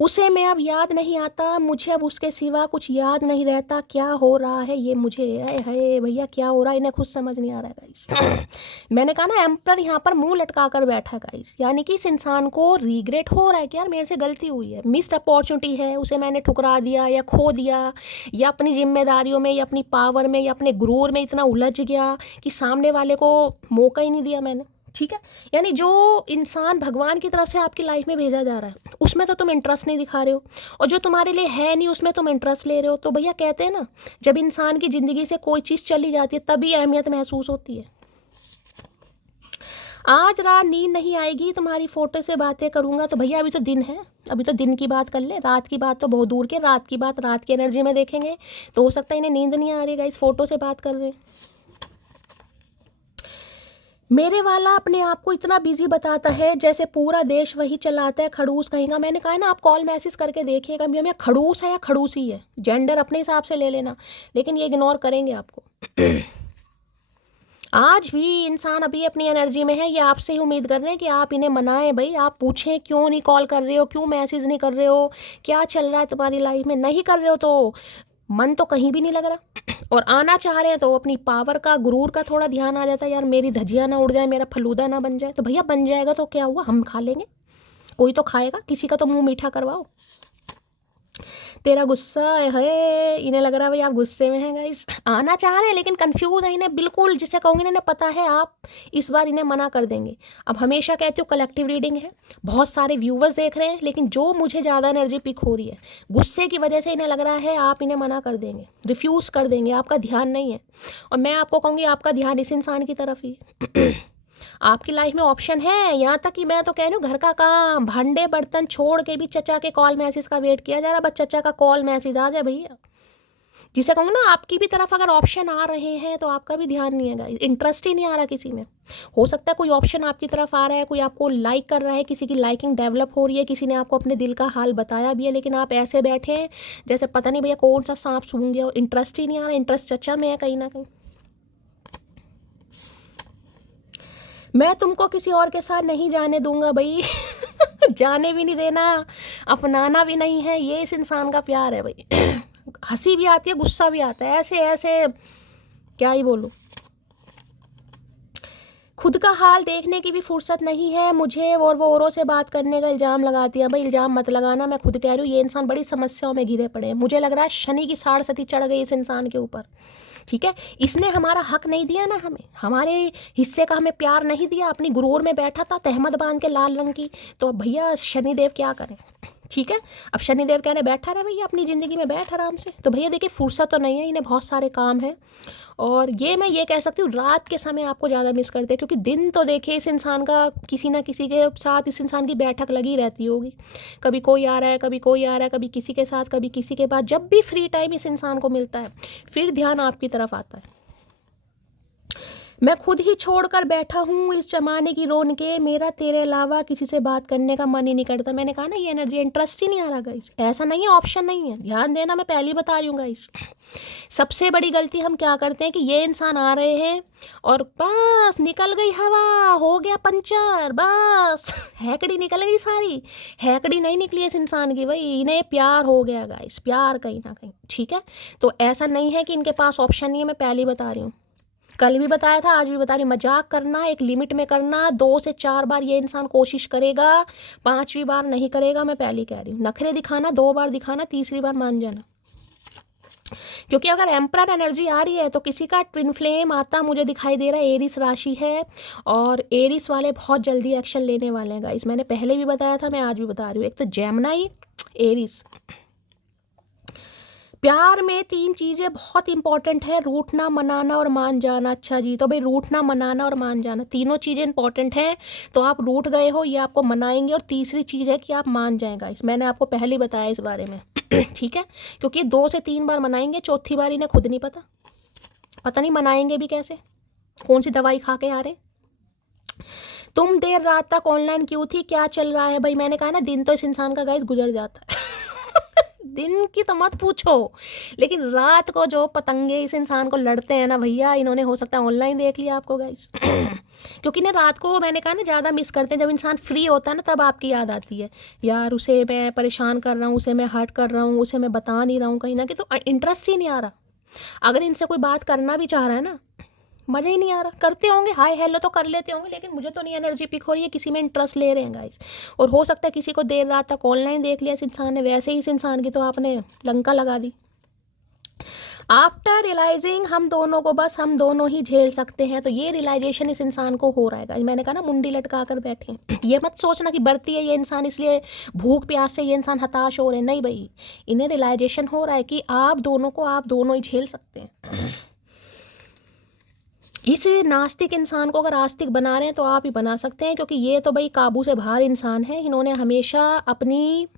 उसे मैं अब याद नहीं आता, मुझे अब उसके सिवा कुछ याद नहीं रहता। क्या हो रहा है ये मुझे, है भैया क्या हो रहा है, इन्हें खुद समझ नहीं आ रहा है गाइस। मैंने कहा ना एम्पर यहाँ पर मुंह लटका कर बैठा है गाइस, यानी कि इस इंसान को रिग्रेट हो रहा है कि यार मेरे से गलती हुई है, मिस्ड अपॉर्चुनिटी है, उसे मैंने ठुकरा दिया या खो दिया, या अपनी जिम्मेदारियों में या अपनी पावर में या अपने गुरूर में इतना उलझ गया कि सामने वाले को मौका ही नहीं दिया मैंने, ठीक है। यानी जो इंसान भगवान की तरफ से आपकी लाइफ में भेजा जा रहा है उसमें तो तुम इंटरेस्ट नहीं दिखा रहे हो, और जो तुम्हारे लिए है नहीं उसमें तुम इंटरेस्ट ले रहे हो। तो भैया कहते हैं ना, जब इंसान की ज़िंदगी से कोई चीज़ चली जाती है तभी अहमियत महसूस होती है। आज रात नींद नहीं आएगी, तुम्हारी फ़ोटो से बातें करूँगा। तो भैया अभी तो दिन है, अभी तो दिन की बात कर ले, रात की बात तो बहुत दूर के, रात की बात रात की एनर्जी में देखेंगे। तो हो सकता है इन्हें नींद नहीं आ रही गाइस, फ़ोटो से बात कर रहे हैं। मेरे वाला अपने आप को इतना बिजी बताता है जैसे पूरा देश वही चलाता है, खड़ूस कहेगा। मैंने कहा है ना, आप कॉल मैसेज करके देखिएगा मैं खड़ूस है या खड़ूसी है, जेंडर अपने हिसाब से ले लेना, लेकिन ये इग्नोर करेंगे आपको। आज भी इंसान अभी अपनी एनर्जी में है, ये आपसे ही उम्मीद कर रहे हैं कि आप इन्हें मनाएं भाई। आप पूछें क्यों नहीं कॉल कर रहे हो, क्यों मैसेज नहीं कर रहे हो, क्या चल रहा है तुम्हारी लाइफ में। नहीं कर रहे हो तो मन तो कहीं भी नहीं लग रहा, और आना चाह रहे हैं तो अपनी पावर का, गुरूर का थोड़ा ध्यान आ जाता है, यार मेरी धजिया ना उड़ जाए, मेरा फलूदा ना बन जाए। तो भैया बन जाएगा तो क्या हुआ, हम खा लेंगे, कोई तो खाएगा, किसी का तो मुंह मीठा करवाओ। तेरा गुस्सा है, इन्हें लग रहा है भाई आप गुस्से में हैं गाइस। आना चाह रहे हैं लेकिन कंफ्यूज है इन्हें बिल्कुल, जिसे कहूँगी इन्हें पता है आप इस बार इन्हें मना कर देंगे। अब हमेशा कहती हूँ कलेक्टिव रीडिंग है, बहुत सारे व्यूवर्स देख रहे हैं, लेकिन जो मुझे ज़्यादा एनर्जी पिक हो रही है, गुस्से की वजह से इन्हें लग रहा है आप इन्हें मना कर देंगे, रिफ्यूज़ कर देंगे, आपका ध्यान नहीं है। और मैं आपको कहूँगी आपका ध्यान इस इंसान की तरफ ही आपकी लाइफ में ऑप्शन है। यहाँ तक कि मैं तो कह रही हूँ घर का काम, भांडे बर्तन छोड़ के भी चचा के कॉल मैसेज का वेट किया जा रहा है। बस चचा का कॉल मैसेज आ जाए भैया, जिसे कहूँगा ना आपकी भी तरफ अगर ऑप्शन आ रहे हैं तो आपका भी ध्यान नहीं है, इंटरेस्ट ही नहीं आ रहा किसी में। हो सकता है कोई ऑप्शन आपकी तरफ आ रहा है, कोई आपको लाइक कर रहा है, किसी की लाइकिंग डेवलप हो रही है, किसी ने आपको अपने दिल का हाल बताया भी है, लेकिन आप ऐसे बैठे हैं जैसे पता नहीं भैया कौन सा सांप सूंघ गया, इंटरेस्ट ही नहीं आ रहा। इंटरेस्ट चचा में है कहीं ना कहीं। मैं तुमको किसी और के साथ नहीं जाने दूंगा भाई जाने भी नहीं देना, अपनाना भी नहीं है, ये इस इंसान का प्यार है भाई हंसी भी आती है, गुस्सा भी आता है, ऐसे ऐसे क्या ही बोलूं। खुद का हाल देखने की भी फुर्सत नहीं है मुझे, और वो औरों से बात करने का इल्ज़ाम लगाती है। भाई इल्ज़ाम मत लगाना, मैं खुद कह रही हूँ ये इंसान बड़ी समस्याओं में घिरे पड़े हैं। मुझे लग रहा है शनि की 6.5 चढ़ गई इस इंसान के ऊपर, ठीक है। इसने हमारा हक नहीं दिया ना, हमें हमारे हिस्से का हमें प्यार नहीं दिया, अपनी गुरूर में बैठा था तहमत बांध के लाल रंग की। तो भैया शनिदेव क्या करें, ठीक है। अब शनिदेव कहने बैठा रहे भैया अपनी ज़िंदगी में, बैठ आराम से। तो भैया देखिए फुर्सत तो नहीं है, इन्हें बहुत सारे काम हैं, और ये मैं ये कह सकती हूँ रात के समय आपको ज़्यादा मिस करते हैं, क्योंकि दिन तो देखिए इस इंसान का किसी ना किसी के साथ इस इंसान की बैठक लगी रहती होगी। कभी कोई आ रहा है, कभी कोई आ रहा है, कभी किसी के साथ, कभी किसी के बाद। जब भी फ्री टाइम इस इंसान को मिलता है फिर ध्यान आपकी तरफ आता है। मैं खुद ही छोड़कर बैठा हूँ इस जमाने की रोन के, मेरा तेरे अलावा किसी से बात करने का मन ही नहीं करता। मैंने कहा ना ये एनर्जी, इंटरेस्ट ही नहीं आ रहा गाइस। ऐसा नहीं है, ऑप्शन नहीं है, ध्यान देना, मैं पहले ही बता रही हूँ गाइस। सबसे बड़ी गलती हम क्या करते हैं कि ये इंसान आ रहे हैं और बस निकल गई हवा, हो गया पंचर, बस हैकड़ी निकल गई सारी। हैकड़ी नहीं निकली इस इंसान की भाई, इन्हें प्यार हो गया गाइस, प्यार कहीं ना कहीं, ठीक है। तो ऐसा नहीं है कि इनके पास ऑप्शन नहीं है, मैं पहले ही बता रही हूँ, कल भी बताया था, आज भी बता रही। मजाक करना एक लिमिट में करना, 2 से 4 बार ये इंसान कोशिश करेगा, 5वीं बार नहीं करेगा, मैं पहले ही कह रही हूँ। नखरे दिखाना 2 बार दिखाना, 3री बार मान जाना। क्योंकि अगर एम्परर एनर्जी आ रही है तो किसी का ट्विन फ्लेम आता मुझे दिखाई दे रहा है, एरिस राशि है, और एरिस वाले बहुत जल्दी एक्शन लेने वाले हैं गाइस। मैंने पहले भी बताया था, मैं आज भी बता रही हूँ। एक तो जेमिनी, एरिस। प्यार में 3 चीज़ें बहुत इंपॉर्टेंट है, रूठना, मनाना और मान जाना। अच्छा जी, तो भाई रूठना, मनाना और मान जाना, तीनों चीज़ें इंपॉर्टेंट हैं। तो आप रूठ गए हो, ये आपको मनाएंगे, और तीसरी चीज़ है कि आप मान जाएगा। इस मैंने आपको पहले ही बताया इस बारे में ठीक है, क्योंकि 2 से 3 बार मनाएंगे, चौथी बार इन्हें खुद नहीं पता नहीं मनाएंगे भी कैसे, कौन सी दवाई खा के आ रहे। तुम देर रात तक ऑनलाइन क्यों थी, क्या चल रहा है भाई? मैंने कहा ना, दिन तो इस इंसान का गाइस गुजर जाता है दिन की तो मत पूछो, लेकिन रात को जो पतंगे इस इंसान को लड़ते हैं ना भैया, इन्होंने हो सकता है ऑनलाइन देख लिया आपको गाइस क्योंकि ना रात को, मैंने कहा ना, ज़्यादा मिस करते हैं। जब इंसान फ्री होता है ना, तब आपकी याद आती है, यार उसे मैं परेशान कर रहा हूँ, उसे मैं हर्ट कर रहा हूँ, उसे मैं बता नहीं रहा हूँ कहीं ना कहीं, तो इंटरेस्ट ही नहीं आ रहा। अगर इनसे कोई बात करना भी चाह रहा है ना, मज़ा ही नहीं आ रहा। करते होंगे हाय हेलो तो कर लेते होंगे, लेकिन मुझे तो नहीं एनर्जी पिक हो रही है, किसी में इंटरेस्ट ले रहे हैं गाइस। और हो सकता है किसी को देर रात तक ऑनलाइन देख लिया इस इंसान ने, वैसे ही इस इंसान की तो आपने लंका लगा दी। आफ्टर रियलाइजिंग हम दोनों को बस हम दोनों ही झेल सकते हैं, तो ये रियलाइजेशन इस इंसान को हो रहा है गाइस। मैंने कहा ना, मुंडी लटका कर बैठे हैं। ये मत सोचना कि बढ़ती है ये इंसान इसलिए भूख प्यास से ये इंसान हताश हो रहे हैं, नहीं भाई, इन्हें रियलाइजेशन हो रहा है कि आप दोनों ही झेल सकते हैं। इस नास्तिक इंसान को अगर आस्तिक बना रहे हैं तो आप ही बना सकते हैं, क्योंकि ये तो भाई काबू से बाहर इंसान है। इन्होंने हमेशा अपनी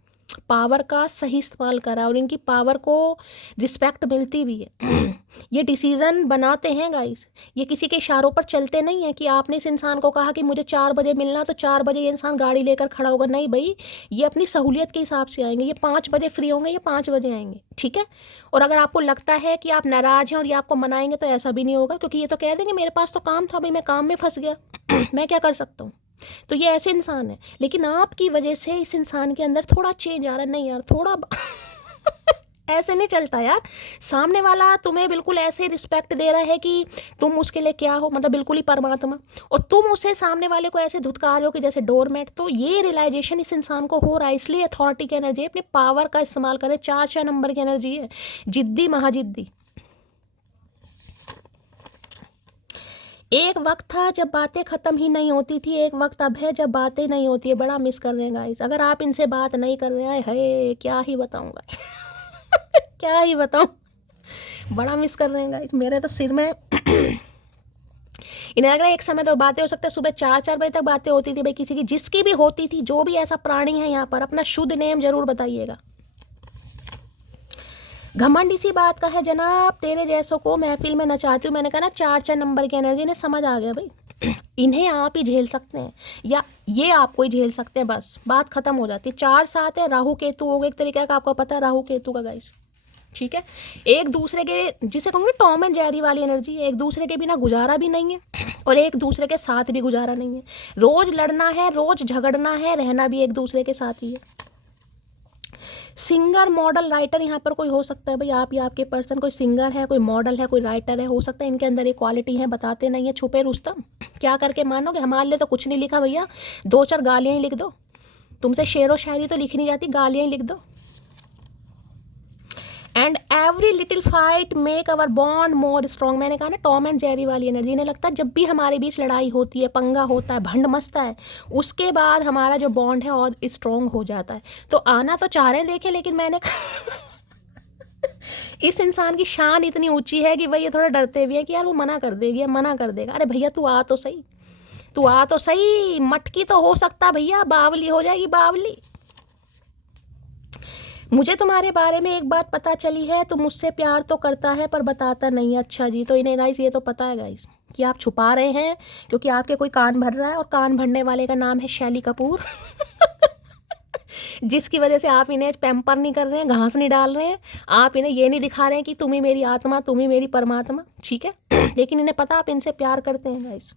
पावर का सही इस्तेमाल करा और इनकी पावर को रिस्पेक्ट मिलती भी है ये डिसीज़न बनाते हैं गाइस, ये किसी के इशारों पर चलते नहीं है कि आपने इस इंसान को कहा कि मुझे 4 बजे मिलना, तो 4 बजे ये इंसान गाड़ी लेकर खड़ा होगा। नहीं भाई, ये अपनी सहूलियत के हिसाब से आएंगे। ये 5 बजे फ्री होंगे, ये 5 बजे आएंगे, ठीक है। और अगर आपको लगता है कि आप नाराज़ हैं और ये आपको मनाएंगे, तो ऐसा भी नहीं होगा, क्योंकि ये तो कह देंगे मेरे पास तो काम था भाई, मैं काम में फंस गया मैं क्या कर सकता हूँ। तो ये ऐसे इंसान है, लेकिन आपकी वजह से इस इंसान के अंदर थोड़ा चेंज आ रहा है। नहीं यार, थोड़ा ऐसे नहीं चलता यार। सामने वाला तुम्हें बिल्कुल ऐसे रिस्पेक्ट दे रहा है कि तुम उसके लिए क्या हो, मतलब बिल्कुल ही परमात्मा, और तुम उसे, सामने वाले को ऐसे धुतकार रहे हो कि जैसे डोरमेट। तो ये रियलाइजेशन इस इंसान को हो रहा है, इसलिए अथॉरिटी की एनर्जी, अपने पावर का इस्तेमाल करें। 4 नंबर की एनर्जी है, जिद्दी, महाजिद्दी। एक वक्त था जब बातें ख़त्म ही नहीं होती थी, एक वक्त अब है जब बातें नहीं होती है। बड़ा मिस कर रहे हैं गाइस। अगर आप इनसे बात नहीं कर रहे हैं, है क्या ही बताऊंगा क्या ही बताऊं, बड़ा मिस कर रहे हैं गाइस। मेरे तो सिर में इन्हें लग रहा है एक समय तो बातें हो सकता है सुबह 4 बजे तक बातें होती थी भाई, किसी की, जिसकी भी होती थी। जो भी ऐसा प्राणी है यहाँ पर, अपना शुद्ध नेम जरूर बताइएगा। घमंड इसी बात का है जनाब, तेरे जैसों को महफिल में नचाती हूँ। मैंने कहा ना, 4 नंबर की एनर्जी ने समझ आ गया भाई इन्हें आप ही झेल सकते हैं, या ये आपको ही झेल सकते हैं, बस बात खत्म हो जाती है। 4-7 है, राहु केतु हो गए एक तरीके का, आपको पता है राहु केतु का गाइस, ठीक है। एक दूसरे के, जिसे कहूँगी टॉम एंड जेरी वाली एनर्जी है, एक दूसरे के बिना गुजारा भी नहीं है और एक दूसरे के साथ भी गुजारा नहीं है। रोज लड़ना है, रोज झगड़ना है, रहना भी एक दूसरे के साथ ही है। सिंगर, मॉडल, राइटर यहाँ पर कोई हो सकता है भाई, आप या आपके पर्सन, कोई सिंगर है, कोई मॉडल है, कोई राइटर है, हो सकता है इनके अंदर ये क्वालिटी है, बताते नहीं है। छुपे रुस्तम, क्या करके मानोगे? हमारे लिए तो कुछ नहीं लिखा भैया, 2-4 गालियाँ ही लिख दो। तुमसे शेर व शायरी तो लिखी नहीं जाती, गालियाँ ही लिख दो। And every little fight make our bond more strong. मैंने कहा ना, टॉम एंड जेरी वाली एनर्जी। इन्हें लगता है जब भी हमारे बीच लड़ाई होती है, पंगा होता है, भंड मचता है, उसके बाद हमारा जो बॉन्ड है और स्ट्रॉन्ग हो जाता है। तो आना तो चाह रहे हैं देखे, लेकिन मैंने इस इंसान की शान इतनी ऊंची है कि भाई ये थोड़ा डरते भी है कि यार वो मना कर देगी, मना कर देगा। अरे भैया तू आ तो सही, तू आ तो सही, मटकी तो हो सकता भैया, बावली हो जाएगी बावली। मुझे तुम्हारे बारे में एक बात पता चली है, तुम मुझसे प्यार तो करता है पर बताता नहीं है। अच्छा जी, तो इन्हें गाइस ये तो पता है गाइस, कि आप छुपा रहे हैं क्योंकि आपके कोई कान भर रहा है, और कान भरने वाले का नाम है शैली कपूर जिसकी वजह से आप इन्हें पैम्पर नहीं कर रहे हैं, घास नहीं डाल रहे हैं, आप इन्हें ये नहीं दिखा रहे हैं कि तुम ही मेरी आत्मा, तुम ही मेरी परमात्मा, ठीक है। लेकिन इन्हें पता आप इनसे प्यार करते हैं गाइस।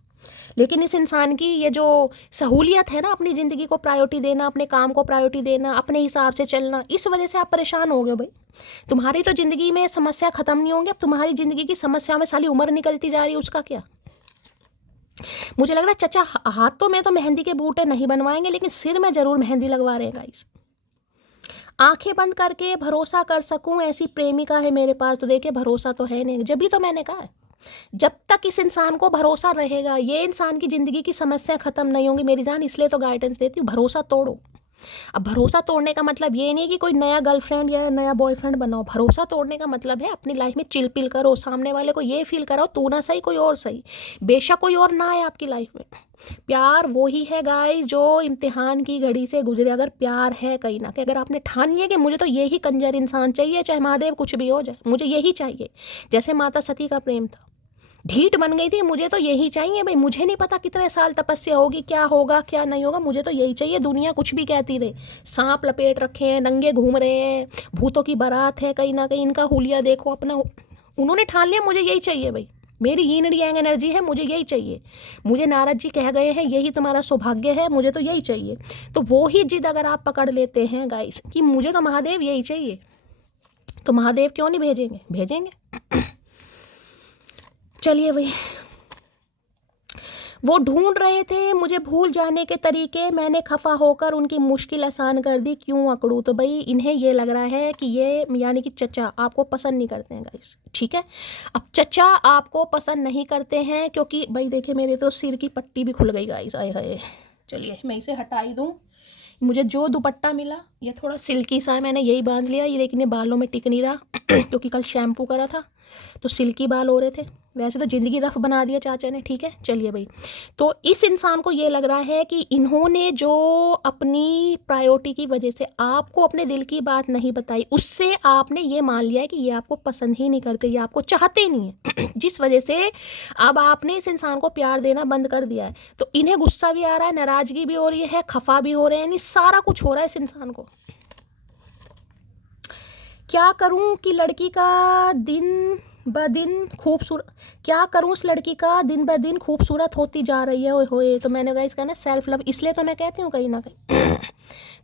लेकिन इस इंसान की ये जो सहूलियत है ना, अपनी ज़िंदगी को प्रायोरिटी देना, अपने काम को प्रायोरिटी देना, अपने हिसाब से चलना, इस वजह से आप परेशान हो गए भाई। तुम्हारी तो ज़िंदगी में समस्या ख़त्म नहीं होंगी, अब तुम्हारी ज़िंदगी की समस्या में साली उम्र निकलती जा रही है, उसका क्या। मुझे लग रहा है चचा हाथों में तो मेहंदी के बूटे नहीं बनवाएंगे, लेकिन सिर में ज़रूर मेहंदी लगवा रहे हैं गाइस। आंखें बंद करके भरोसा कर सकूं ऐसी प्रेमिका है मेरे पास, तो देखिए भरोसा तो है नहीं। जब भी तो मैंने कहा है, जब तक इस इंसान को भरोसा रहेगा, ये इंसान की ज़िंदगी की समस्या ख़त्म नहीं होंगी मेरी जान। इसलिए तो गाइडेंस देती हूँ, भरोसा तोड़ो। अब भरोसा तोड़ने का मतलब ये नहीं कि कोई नया गर्लफ्रेंड या नया बॉयफ्रेंड बनाओ। भरोसा तोड़ने का मतलब है अपनी लाइफ में चिल पिल करो, सामने वाले को ये फील कराओ तू ना सही कोई और सही, बेशक कोई और ना आए आपकी लाइफ में। प्यार वो ही है गाइस जो इम्तिहान की घड़ी से गुजरे। अगर प्यार है कहीं ना कहीं, अगर आपने ठान लिया कि मुझे तो यही कंजर इंसान चाहिए, चाहे महादेव कुछ भी हो जाए, मुझे यही चाहिए, जैसे माता सती का प्रेम था, ढीठ बन गई थी, मुझे तो यही चाहिए भाई, मुझे नहीं पता कितने साल तपस्या होगी, क्या होगा क्या नहीं होगा, मुझे तो यही चाहिए। दुनिया कुछ भी कहती रहे, सांप लपेट रखे हैं, नंगे घूम रहे हैं, भूतों की बारात है, कहीं ना कहीं इनका हुलिया देखो अपना। उन्होंने ठान लिया मुझे यही चाहिए भाई, मेरी यीन यांग एनर्जी है, मुझे यही चाहिए। मुझे नारद जी कह गए हैं यही तुम्हारा सौभाग्य है, मुझे तो यही चाहिए। तो वो ही जिद अगर आप पकड़ लेते हैं गाइस कि मुझे तो महादेव यही चाहिए, तो महादेव क्यों नहीं भेजेंगे, भेजेंगे। चलिए भाई, वो ढूंढ रहे थे मुझे भूल जाने के तरीके, मैंने खफा होकर उनकी मुश्किल आसान कर दी, क्यों अकड़ू। तो भाई इन्हें ये लग रहा है कि ये यानी कि चचा आपको पसंद नहीं करते हैं गाइस, ठीक है। अब चचा आपको पसंद नहीं करते हैं क्योंकि भाई देखिए मेरे तो सिर की पट्टी भी खुल गई गाइस, आए हाय। चलिए मैं इसे हटा ही दूँ। मुझे जो दुपट्टा मिला ये थोड़ा सिल्की सा है, मैंने यही बांध लिया, ये लेकिन ये बालों में टिक नहीं रहा क्योंकि कल शैम्पू करा था तो सिल्की बाल हो रहे थे। वैसे तो ज़िंदगी रफ बना दिया चाचा ने, ठीक है। चलिए भाई, तो इस इंसान को ये लग रहा है कि इन्होंने जो अपनी प्रायोरिटी की वजह से आपको अपने दिल की बात नहीं बताई, उससे आपने ये मान लिया है कि ये आपको पसंद ही नहीं करते, ये आपको चाहते ही नहीं है जिस वजह से अब आपने इस इंसान को प्यार देना बंद कर दिया है। तो इन्हें गुस्सा भी आ रहा है, नाराज़गी भी हो रही है, खफा भी हो रहे हैं, यानी सारा कुछ हो रहा है इस इंसान को। क्या करूं कि लड़की का दिन ब दिन खूबसूरत, क्या करूं उस लड़की का दिन ब दिन खूबसूरत होती जा रही है, ओए होए। तो मैंने कहा इसका ना सेल्फ लव, इसलिए तो मैं कहती हूँ कहीं ना कहीं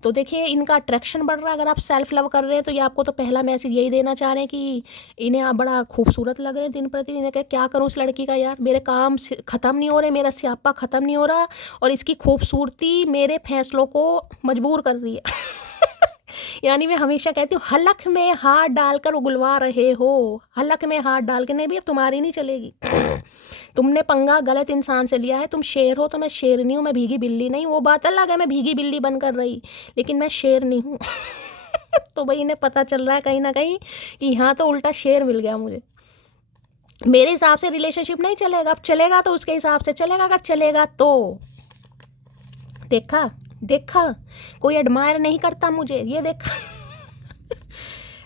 तो देखिए इनका अट्रैक्शन बढ़ रहा है। अगर आप सेल्फ लव कर रहे हैं तो ये आपको तो पहला मैसेज यही देना चाह रहे हैं कि इन्हें आप बड़ा खूबसूरत लग रहे हैं दिन प्रतिदिन। इन्हें कहा क्या करूँ उस लड़की का, यार मेरे काम ख़त्म नहीं हो रहे, मेरा स्यापा ख़त्म नहीं हो रहा, और इसकी खूबसूरती मेरे फैसलों को मजबूर कर रही है यानी मैं हमेशा कहती हूँ हलक में हाथ डालकर उगलवा रहे हो, हलक में हाथ डाल के, नहीं भी अब तुम्हारी नहीं चलेगी तुमने पंगा गलत इंसान से लिया है। तुम शेर हो तो मैं शेर नहीं हूँ, मैं भीगी बिल्ली नहीं। वो बात अलग है मैं भीगी बिल्ली बनकर रही, लेकिन मैं शेर नहीं हूँ तो भाई इन्हें पता चल रहा है कहीं ना कहीं कि यहाँ तो उल्टा शेर मिल गया मुझे। मेरे हिसाब से रिलेशनशिप नहीं चलेगा, अब चलेगा तो उसके हिसाब से चलेगा, अगर चलेगा तो देखा देखा कोई एडमायर नहीं करता मुझे, ये देखा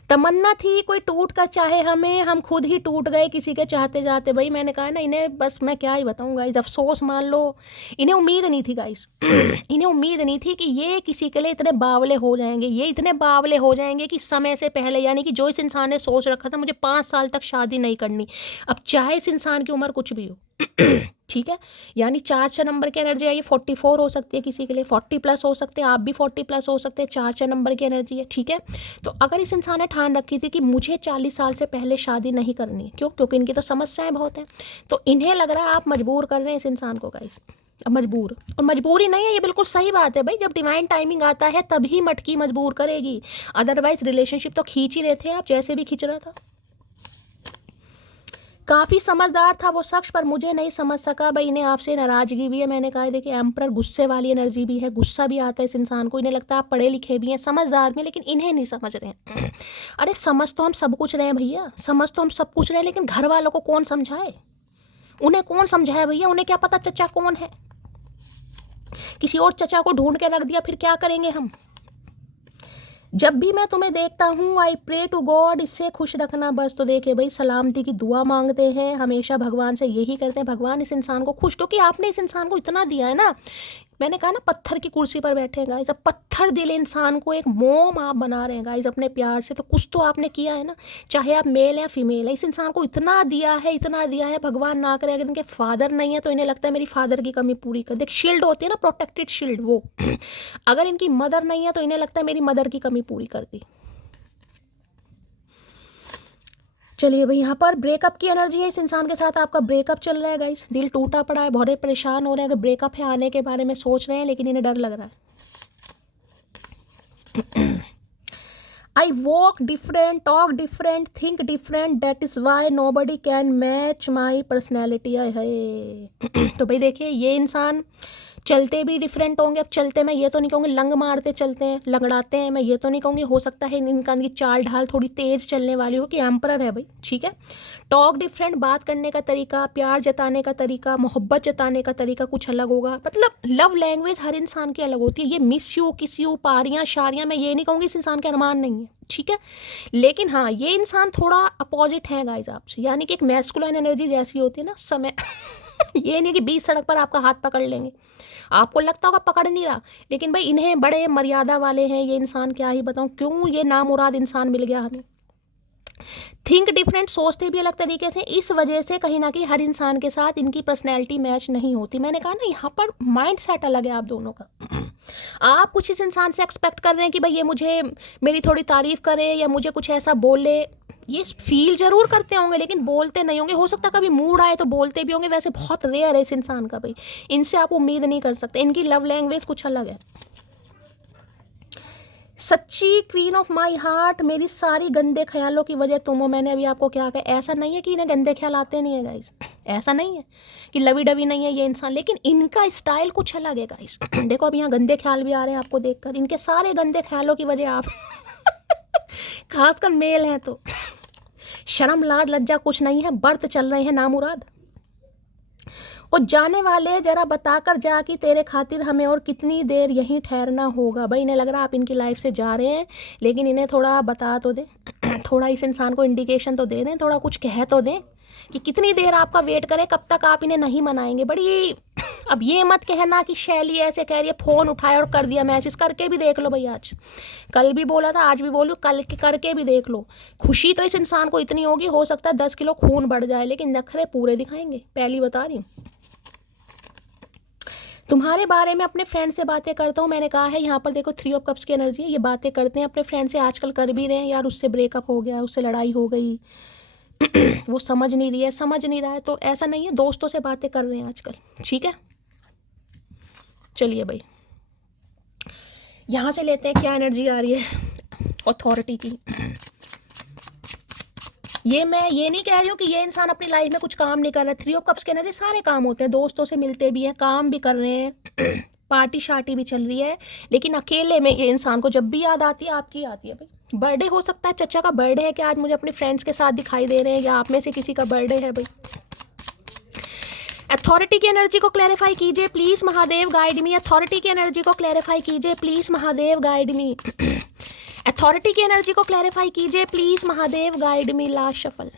तमन्ना थी कोई टूट कर चाहे हमें, हम खुद ही टूट गए किसी के चाहते जाते। भाई मैंने कहा ना इन्हें, बस मैं क्या ही बताऊं गाइस, अफसोस मान लो। इन्हें उम्मीद नहीं थी गाइस इन्हें उम्मीद नहीं थी कि ये किसी के लिए इतने बावले हो जाएंगे, ये इतने बावले हो जाएंगे कि समय से पहले, यानी कि जो इस इंसान ने सोच रखा था मुझे 5 साल तक शादी नहीं करनी, अब चाहे इस इंसान की उम्र कुछ भी हो ठीक है। यानी 4 नंबर की एनर्जी आई है, 44 हो सकती है किसी के लिए, 40 प्लस हो सकते हैं, आप भी 40 प्लस हो सकते हैं, 4 नंबर की एनर्जी है, ठीक है। तो अगर इस इंसान ने ठान रखी थी कि मुझे 40 साल से पहले शादी नहीं करनी, क्यों, क्योंकि इनकी तो समस्याएं बहुत हैं, तो इन्हें लग रहा है आप मजबूर कर रहे हैं इस इंसान को गाइस। मजबूर, और मजबूरी नहीं है, ये बिल्कुल सही बात है भाई, जब डिवाइन टाइमिंग आता है तभी मटकी मजबूर करेगी, अदरवाइज रिलेशनशिप तो खींच ही रहे थे आप, जैसे भी खींच रहा था। काफ़ी समझदार था वो शख्स पर मुझे नहीं समझ सका। भाई इन्हें आपसे नाराज़गी भी है, मैंने कहा देखिए एम्परर गुस्से वाली एनर्जी भी है, गुस्सा भी आता है इस इंसान को। इन्हें लगता है आप पढ़े लिखे भी हैं, समझदार भी हैं, लेकिन इन्हें नहीं समझ रहे हैं अरे समझ तो हम सब कुछ रहे हैं भैया, समझ तो हम सब कुछ रहे हैं, लेकिन घर वालों को कौन समझाए, उन्हें कौन समझाए भैया, उन्हें क्या पता चचा कौन है। किसी और चचा को ढूंढ के रख दिया, फिर क्या करेंगे हम। जब भी मैं तुम्हें देखता हूँ आई प्रे टू गॉड, इससे खुश रखना बस। तो देखिए भाई, सलामती की दुआ मांगते हैं हमेशा, भगवान से यही करते हैं, भगवान इस इंसान को खुश, क्योंकि आपने इस इंसान को इतना दिया है ना। मैंने कहा ना, पत्थर की कुर्सी पर बैठे हैं गाइस, अब पत्थर दिल इंसान को एक मोम आप बना रहे हैं गाइस अपने प्यार से, तो कुछ तो आपने किया है ना। चाहे आप मेल या फीमेल है, इस इंसान को इतना दिया है, इतना दिया है। भगवान ना करे अगर इनके फादर नहीं है तो इन्हें लगता है मेरी फादर की कमी पूरी कर दे। शील्ड होती है ना, प्रोटेक्टेड शील्ड, वो अगर इनकी मदर नहीं है तो इन्हें लगता है मेरी मदर की कमी पूरी कर दी। चलिए भाई, यहाँ पर ब्रेकअप की एनर्जी है, इस इंसान के साथ आपका ब्रेकअप चल रहा है गाइस, दिल टूटा पड़ा है, बहुत परेशान हो रहे हैं। अगर ब्रेकअप है आने के बारे में सोच रहे हैं, लेकिन इन्हें डर लग रहा है। I walk different, talk different, think different, that is why nobody can match my personality है। तो भाई देखिए, ये इंसान चलते भी डिफरेंट होंगे। अब चलते मैं ये तो नहीं कहूँगी लंग मारते चलते हैं, लंगड़ाते हैं, मैं ये तो नहीं कहूँगी। हो सकता है इनका की चाल ढाल थोड़ी तेज़ चलने वाली हो, कि एम्परर है भाई, ठीक है। टॉक डिफरेंट, बात करने का तरीका, प्यार जताने का तरीका, मोहब्बत जताने का तरीका कुछ अलग होगा। मतलब लव लैंग्वेज हर इंसान की अलग होती है। ये मिस यू, किस यू, पारियाँ शारियाँ, मैं ये नहीं कहूँगी इस इंसान के अरमान नहीं है, ठीक है। लेकिन हाँ, ये इंसान थोड़ा अपोजिट है गाइज आपसे, यानी कि एक मैस्कुलाइन एनर्जी जैसी होती है ना समय ये नहीं कि बीच सड़क पर आपका हाथ पकड़ लेंगे, आपको लगता होगा पकड़ नहीं रहा, लेकिन भाई इन्हें बड़े मर्यादा वाले हैं ये इंसान। क्या ही बताऊं क्यों ये नामुराद इंसान मिल गया हमें। थिंक डिफरेंट, सोचते भी अलग तरीके से, इस वजह से कहीं ना कहीं हर इंसान के साथ इनकी पर्सनैलिटी मैच नहीं होती। मैंने कहा ना, यहाँ पर माइंड सेट अलग है आप दोनों का। आप कुछ इस इंसान से एक्सपेक्ट कर रहे हैं कि भाई ये मुझे मेरी थोड़ी तारीफ करे या मुझे कुछ ऐसा बोले, ये फील जरूर करते होंगे लेकिन बोलते नहीं होंगे। हो सकता है कभी मूड आए तो बोलते भी होंगे, वैसे बहुत रेयर है इस इंसान का भाई, इनसे आप उम्मीद नहीं कर सकते। इनकी लव लैंग्वेज कुछ अलग है। सच्ची क्वीन ऑफ माई हार्ट, मेरी सारी गंदे ख्यालों की वजह तुम हो। मैंने अभी आपको क्या कहा, ऐसा नहीं है कि इन्हें गंदे ख्याल आते नहीं है गाइस, ऐसा नहीं है कि लवी डवी नहीं है ये इंसान, लेकिन इनका स्टाइल कुछ अलग है गाइस। देखो अब यहाँ गंदे ख्याल भी आ रहे हैं आपको देखकर, इनके सारे गंदे ख्यालों की वजह आप खासकर मेल हैं तो शर्म लाज लज्जा कुछ नहीं है, बर्त चल रहे हैं नामुराद। और जाने वाले जरा बताकर जा कि तेरे खातिर हमें और कितनी देर यहीं ठहरना होगा। भाई इन्हें लग रहा है आप इनकी लाइफ से जा रहे हैं, लेकिन इन्हें थोड़ा बता तो दें, थोड़ा इस इंसान को इंडिकेशन तो दे दें, थोड़ा कुछ कह तो दें कि कितनी देर आपका वेट करें, कब तक आप इन्हें नहीं मनाएंगे। बड़ी अब ये मत कहना कि शैली ऐसे कह रही है, फ़ोन उठाया और कर दिया मैसेज, करके भी देख लो भाई। आज कल भी बोला था, आज भी बोलूँ, कल करके भी देख लो। खुशी तो इस इंसान को इतनी होगी, हो सकता है 10 किलो खून बढ़ जाए, लेकिन नखरे पूरे दिखाएंगे, पहली बता रही हूँ। तुम्हारे बारे में अपने फ्रेंड से बातें करता हूँ, मैंने कहा है यहाँ पर देखो 3 ऑफ कप्स की एनर्जी है, ये बातें करते हैं अपने फ्रेंड से, आजकल कर भी रहे हैं। यार उससे ब्रेकअप हो गया, उससे लड़ाई हो गई, वो समझ नहीं रही है, समझ नहीं रहा है, तो ऐसा नहीं है, दोस्तों से बातें कर रहे हैं आजकल, ठीक है। चलिए भाई, यहाँ से लेते हैं क्या एनर्जी आ रही है अथॉरिटी की। ये मैं ये नहीं कह रही हूँ कि ये इंसान अपनी लाइफ में कुछ काम नहीं कर रहा है। 3 ऑफ कप्स के एनर्जी सारे काम होते हैं, दोस्तों से मिलते भी हैं, काम भी कर रहे हैं, पार्टी शार्टी भी चल रही है, लेकिन अकेले में ये इंसान को जब भी याद आती है आपकी आती है भाई। बर्थडे हो सकता है, चचा का बर्थडे है कि आज मुझे अपने फ्रेंड्स के साथ दिखाई दे रहे हैं, या आप में से किसी का बर्थडे है भाई। अथॉरिटी की एनर्जी को क्लैरिफाई कीजिए please Mahadev, guide me. Authority की एनर्जी को क्लैरिफाई कीजिए please Mahadev, guide me. Authority की एनर्जी को क्लैरिफाई कीजिए please Mahadev, guide me. Last shuffle.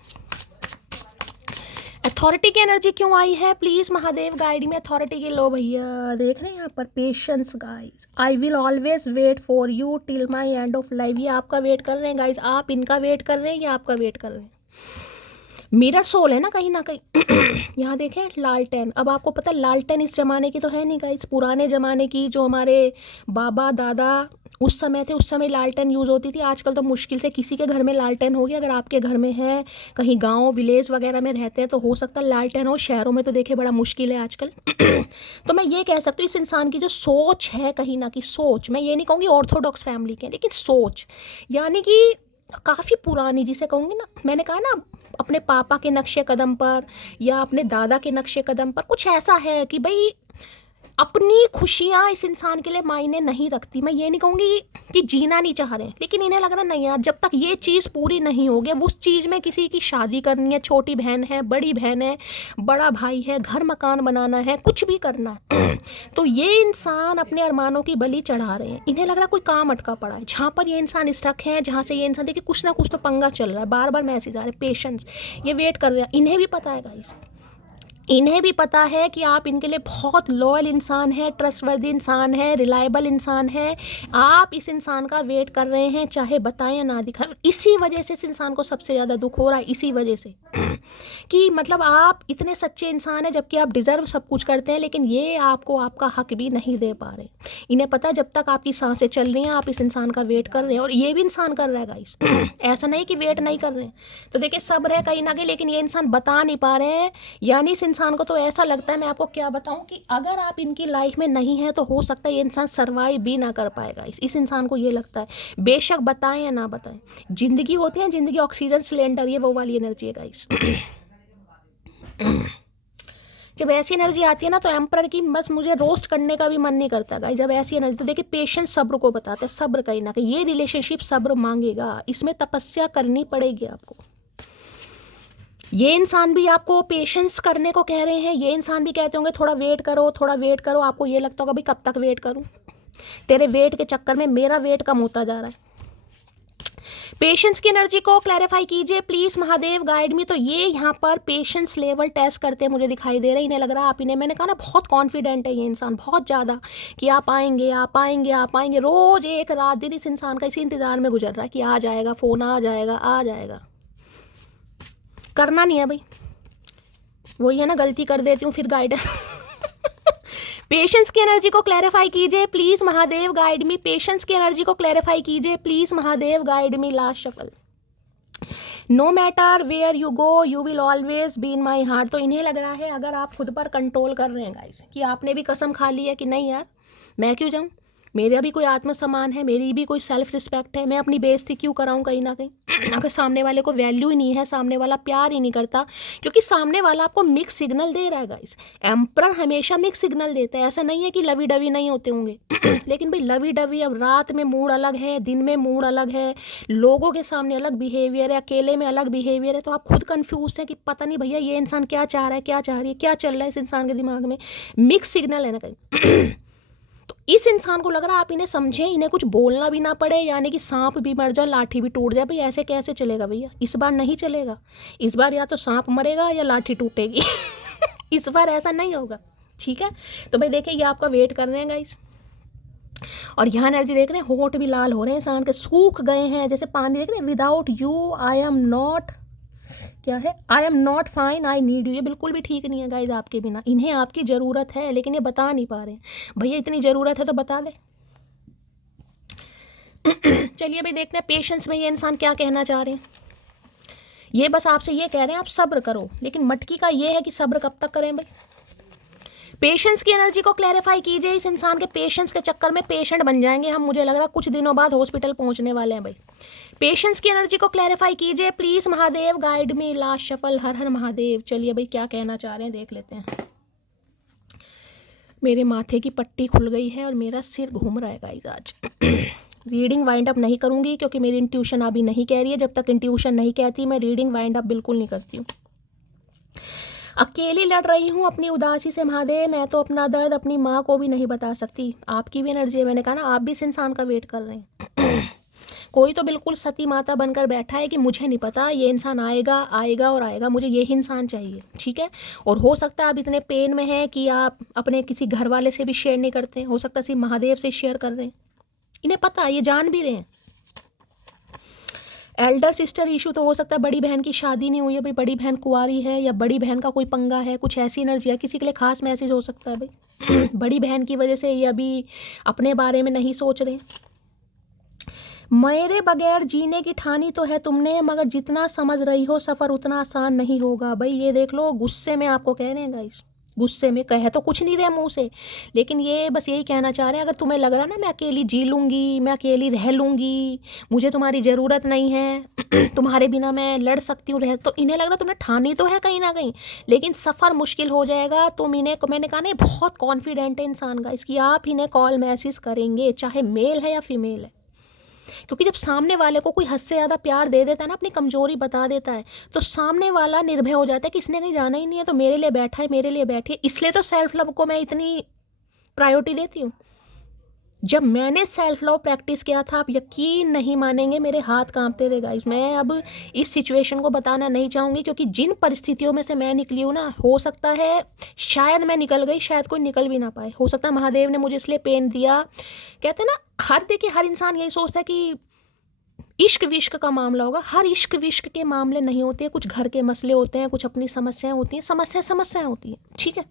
Authority की एनर्जी क्यों आई है, please Mahadev guide me. Authority की लो भैया, देख रहे हैं यहाँ पर patience guys. I will always wait for you till my end of life. ये आपका वेट कर रहे हैं गाइस, आप इनका वेट कर रहे हैं या आपका वेट कर रहे हैं। मिरर सोल है ना कहीं ना कहीं। यहाँ देखें लालटेन, अब आपको पता है लालटेन इस ज़माने की तो है नहीं गाइस, पुराने ज़माने की, जो हमारे बाबा दादा उस समय थे, उस समय लालटेन यूज़ होती थी। आजकल तो मुश्किल से किसी के घर में लालटेन होगी, अगर आपके घर में है, कहीं गांव विलेज वगैरह में रहते हैं तो हो सकता है लालटेन हो, शहरों में तो देखे बड़ा मुश्किल है आजकल। तो मैं ये कह सकती हूँ इस इंसान की जो सोच है, कहीं ना कहीं सोच, मैं ये नहीं कहूँगी ऑर्थोडॉक्स फैमिली के, लेकिन सोच यानी कि काफ़ी पुरानी, जिसे कहूँगी ना, मैंने कहा ना अपने पापा के नक्शे कदम पर या अपने दादा के नक्शे कदम पर, कुछ ऐसा है कि भाई अपनी खुशियाँ इस इंसान के लिए मायने नहीं रखती। मैं ये नहीं कहूँगी कि जीना नहीं चाह रहे हैं, लेकिन इन्हें लग रहा नहीं यार, जब तक ये चीज़ पूरी नहीं होगी, उस चीज़ में किसी की शादी करनी है, छोटी बहन है, बड़ी बहन है, बड़ा भाई है, घर मकान बनाना है, कुछ भी करना है, तो ये इंसान अपने अरमानों की बलि चढ़ा रहे हैं। इन्हें लग रहा कोई काम अटका पड़ा है, जहाँ पर ये इंसान स्टक है, जहाँ से ये इंसान देखिए कुछ ना कुछ तो पंगा चल रहा है, बार बार मैसेज आ रहे हैं, पेशेंस, ये वेट कर रहे हैं। इन्हें भी पता है गाइस, इन्हें भी पता है कि आप इनके लिए बहुत लॉयल इंसान है, ट्रस्टवर्दी इंसान है, रिलायबल इंसान है। आप इस इंसान का वेट कर रहे हैं, चाहे बताएं या ना दिखाएं। इसी वजह से इस इंसान को सबसे ज़्यादा दुख हो रहा है, इसी वजह से कि मतलब आप इतने सच्चे इंसान हैं, जबकि आप डिज़र्व सब कुछ करते हैं, लेकिन ये आपको आपका हक भी नहीं दे पा रहे। इन्हें पता है जब तक आपकी सांसें चल रही हैं, आप इस इंसान का वेट कर रहे हैं, और ये भी इंसान कर रहा है गाइस। ऐसा नहीं कि वेट नहीं कर रहे हैं। तो देखिए सब्र है कहीं ना कहीं, लेकिन ये इंसान बता नहीं पा रहे हैं। यानी इस इंसान को तो ऐसा लगता है, मैं आपको क्या बताऊं, कि अगर आप इनकी लाइफ में नहीं है तो हो सकता है ये इंसान सर्वाइव भी ना कर पाएगा। इस इंसान को ये लगता है, बेशक बताएं या ना बताएं, जिंदगी होती है, जिंदगी ऑक्सीजन सिलेंडर, ये वो वाली एनर्जी है गाइस। जब ऐसी एनर्जी आती है ना, तो एम्परर की बस मुझे रोस्ट करने का भी मन नहीं करता गाइस। जब ऐसी एनर्जी, तो देखिए पेशेंस सब्र को बताता है, सब्र कहीं ना कहीं, ये रिलेशनशिप सब्र मांगेगा, इसमें तपस्या करनी पड़ेगी आपको। ये इंसान भी आपको पेशेंस करने को कह रहे हैं, ये इंसान भी कहते होंगे थोड़ा वेट करो, थोड़ा वेट करो। आपको ये लगता होगा भाई कब तक वेट करूं, तेरे वेट के चक्कर में मेरा वेट कम होता जा रहा है। पेशेंस की एनर्जी को क्लैरिफाई कीजिए प्लीज महादेव, गाइड मी। तो ये यहाँ पर पेशेंस लेवल टेस्ट करते मुझे दिखाई दे रहे हैं। इन्हें लग रहा है आप इन्हें, मैंने कहा ना बहुत कॉन्फिडेंट है ये इंसान, बहुत ज़्यादा, कि आप आएंगे, आप आएंगे, आप आएंगे। रोज एक रात दिन इस इंसान का इसी इंतजार में गुजर रहा है कि आ जाएगा फ़ोन, आ जाएगा, आ जाएगा। करना नहीं है भाई, वही है ना, गलती कर देती हूँ फिर गाइडेंस। पेशेंस की एनर्जी को क्लैरिफाई कीजिए please Mahadev, guide me. Patience की एनर्जी को क्लैरिफाई कीजिए please Mahadev, guide me. Last shuffle. No matter where you go you will always be in my heart. तो इन्हें लग रहा है अगर आप खुद पर कंट्रोल कर रहे हैं गाइस, कि आपने भी कसम खा ली है कि नहीं यार मैं क्यों जाऊँ, मेरा भी कोई आत्मसम्मान है, मेरी भी कोई सेल्फ रिस्पेक्ट है, मैं अपनी बेइज्जती क्यों कराऊं कहीं ना कहीं। अगर सामने वाले को वैल्यू ही नहीं है, सामने वाला प्यार ही नहीं करता, क्योंकि सामने वाला आपको मिक्स सिग्नल दे रहा है गाइस। एम्परर हमेशा मिक्स सिग्नल देता है, ऐसा नहीं है कि लवी डवी नहीं होते होंगे। लेकिन भाई लवी डवी, अब रात में मूड अलग है, दिन में मूड अलग है, लोगों के सामने अलग बिहेवियर है, अकेले में अलग बिहेवियर है। तो आप खुद कंफ्यूज हैं कि पता नहीं भैया ये इंसान क्या चाह रहा है, क्या चाह रही है, क्या चल रहा है इस इंसान के दिमाग में। मिक्स सिग्नल है ना कहीं। तो इस इंसान को लग रहा है आप इन्हें समझें, इन्हें कुछ बोलना भी ना पड़े, यानी कि सांप भी मर जाए लाठी भी टूट जाए। भाई ऐसे कैसे चलेगा भैया, इस बार नहीं चलेगा। इस बार या तो सांप मरेगा या लाठी टूटेगी। इस बार ऐसा नहीं होगा, ठीक है। तो भाई देखिए ये आपका वेट कर रहे हैं गाइस, और यहाँ एनर्जी देख रहे हैं, होंठ भी लाल हो रहे हैं इंसान के, सूख गए हैं जैसे पानी। देख रहे हैं, without you I am not, क्या है, I am not fine, I need you. ये बिल्कुल भी ठीक नहीं है गाइज आपके बिना। इन्हें आपकी ज़रूरत है, लेकिन ये बता नहीं पा रहे हैं। भैया इतनी ज़रूरत है तो बता दे। चलिए भाई देखते हैं पेशेंस में ये इंसान क्या कहना चाह रहे हैं। ये बस आपसे ये कह रहे हैं आप सब्र करो, लेकिन मटकी का ये है कि सब्र कब तक करें भाई। पेशेंस की एनर्जी को क्लैरिफाई कीजिए। इस इंसान के पेशेंस के चक्कर में पेशेंट बन जाएंगे हम, मुझे लग रहा है कुछ दिनों बाद हॉस्पिटल पहुंचने वाले हैं भाई। पेशेंस की एनर्जी को क्लैरिफाई कीजिए please Mahadev, guide me. Last shuffle. Har Har Mahadev. चलिए भाई क्या कहना चाह रहे हैं देख लेते हैं। मेरे माथे की पट्टी खुल गई है और मेरा सिर घूम रहा है गाइस आज। रीडिंग वाइंड अप नहीं करूंगी क्योंकि मेरी इंट्यूशन अभी नहीं कह रही है। जब तक इंट्यूशन नहीं कहती मैं रीडिंग वाइंड अप बिल्कुल नहीं करती हूँ। अकेली लड़ रही हूँ अपनी उदासी से महादेव। मैं तो अपना दर्द अपनी माँ को भी नहीं बता सकती। आपकी भी एनर्जी है, मैंने कहा ना आप भी इस इंसान का वेट कर रहे हैं। कोई तो बिल्कुल सती माता बनकर बैठा है कि मुझे नहीं पता ये इंसान आएगा आएगा और आएगा, मुझे यही इंसान चाहिए, ठीक है। और हो सकता है आप इतने पेन में हैं कि आप अपने किसी घर वाले से भी शेयर नहीं करते, हो सकता है सिर्फ महादेव से शेयर कर रहे हैं। इन्हें पता है, ये जान भी रहे हैं। एल्डर सिस्टर इशू तो हो सकता है, बड़ी बहन की शादी नहीं हुई है भाई, बड़ी बहन कुंवारी है, या बड़ी बहन का कोई पंगा है, कुछ ऐसी एनर्जी है। किसी के लिए खास मैसेज हो सकता है भाई। बड़ी बहन की वजह से ये अभी अपने बारे में नहीं सोच रहे। मेरे बगैर जीने की ठानी तो है तुमने, मगर जितना समझ रही हो सफ़र उतना आसान नहीं होगा। भाई ये देख लो, गुस्से में आपको कह रहे हैं गाइस, गुस्से में कह तो कुछ नहीं रहे मुंह से, लेकिन ये बस यही कहना चाह रहे हैं, अगर तुम्हें लग रहा है ना मैं अकेली जी लूँगी, मैं अकेली रह लूँगी, मुझे तुम्हारी ज़रूरत नहीं है तुम्हारे बिना मैं लड़ सकती हूँ रह, तो इन्हें लग रहा तुमने ठानी तो है कहीं ना कहीं, लेकिन सफ़र मुश्किल हो जाएगा। तुम इन्हें, मैंने कहा ना बहुत कॉन्फिडेंट है इंसान का, इसकी आप इन्हें कॉल मैसेज करेंगे चाहे मेल है या फीमेल है, क्योंकि जब सामने वाले को कोई हद से ज़्यादा प्यार दे देता है ना, अपनी कमजोरी बता देता है, तो सामने वाला निर्भय हो जाता है कि इसने कहीं जाना ही नहीं है, तो मेरे लिए बैठा है, मेरे लिए बैठी है। इसलिए तो सेल्फ लव को मैं इतनी प्रायोरिटी देती हूँ। जब मैंने सेल्फ लव प्रैक्टिस किया था, आप यकीन नहीं मानेंगे, मेरे हाथ कांपते थे गाइस। मैं अब इस सिचुएशन को बताना नहीं चाहूँगी, क्योंकि जिन परिस्थितियों में से मैं निकली हूँ ना, हो सकता है शायद मैं निकल गई, शायद कोई निकल भी ना पाए, हो सकता है महादेव ने मुझे इसलिए पेन दिया। कहते हैं ना, देखिए हर इंसान यही सोचता है कि इश्क विश्क का मामला होगा, हर इश्क विश्क के मामले नहीं होते, कुछ घर के मसले होते हैं, कुछ अपनी समस्याएं होती हैं, समस्याएं होती हैं, ठीक है।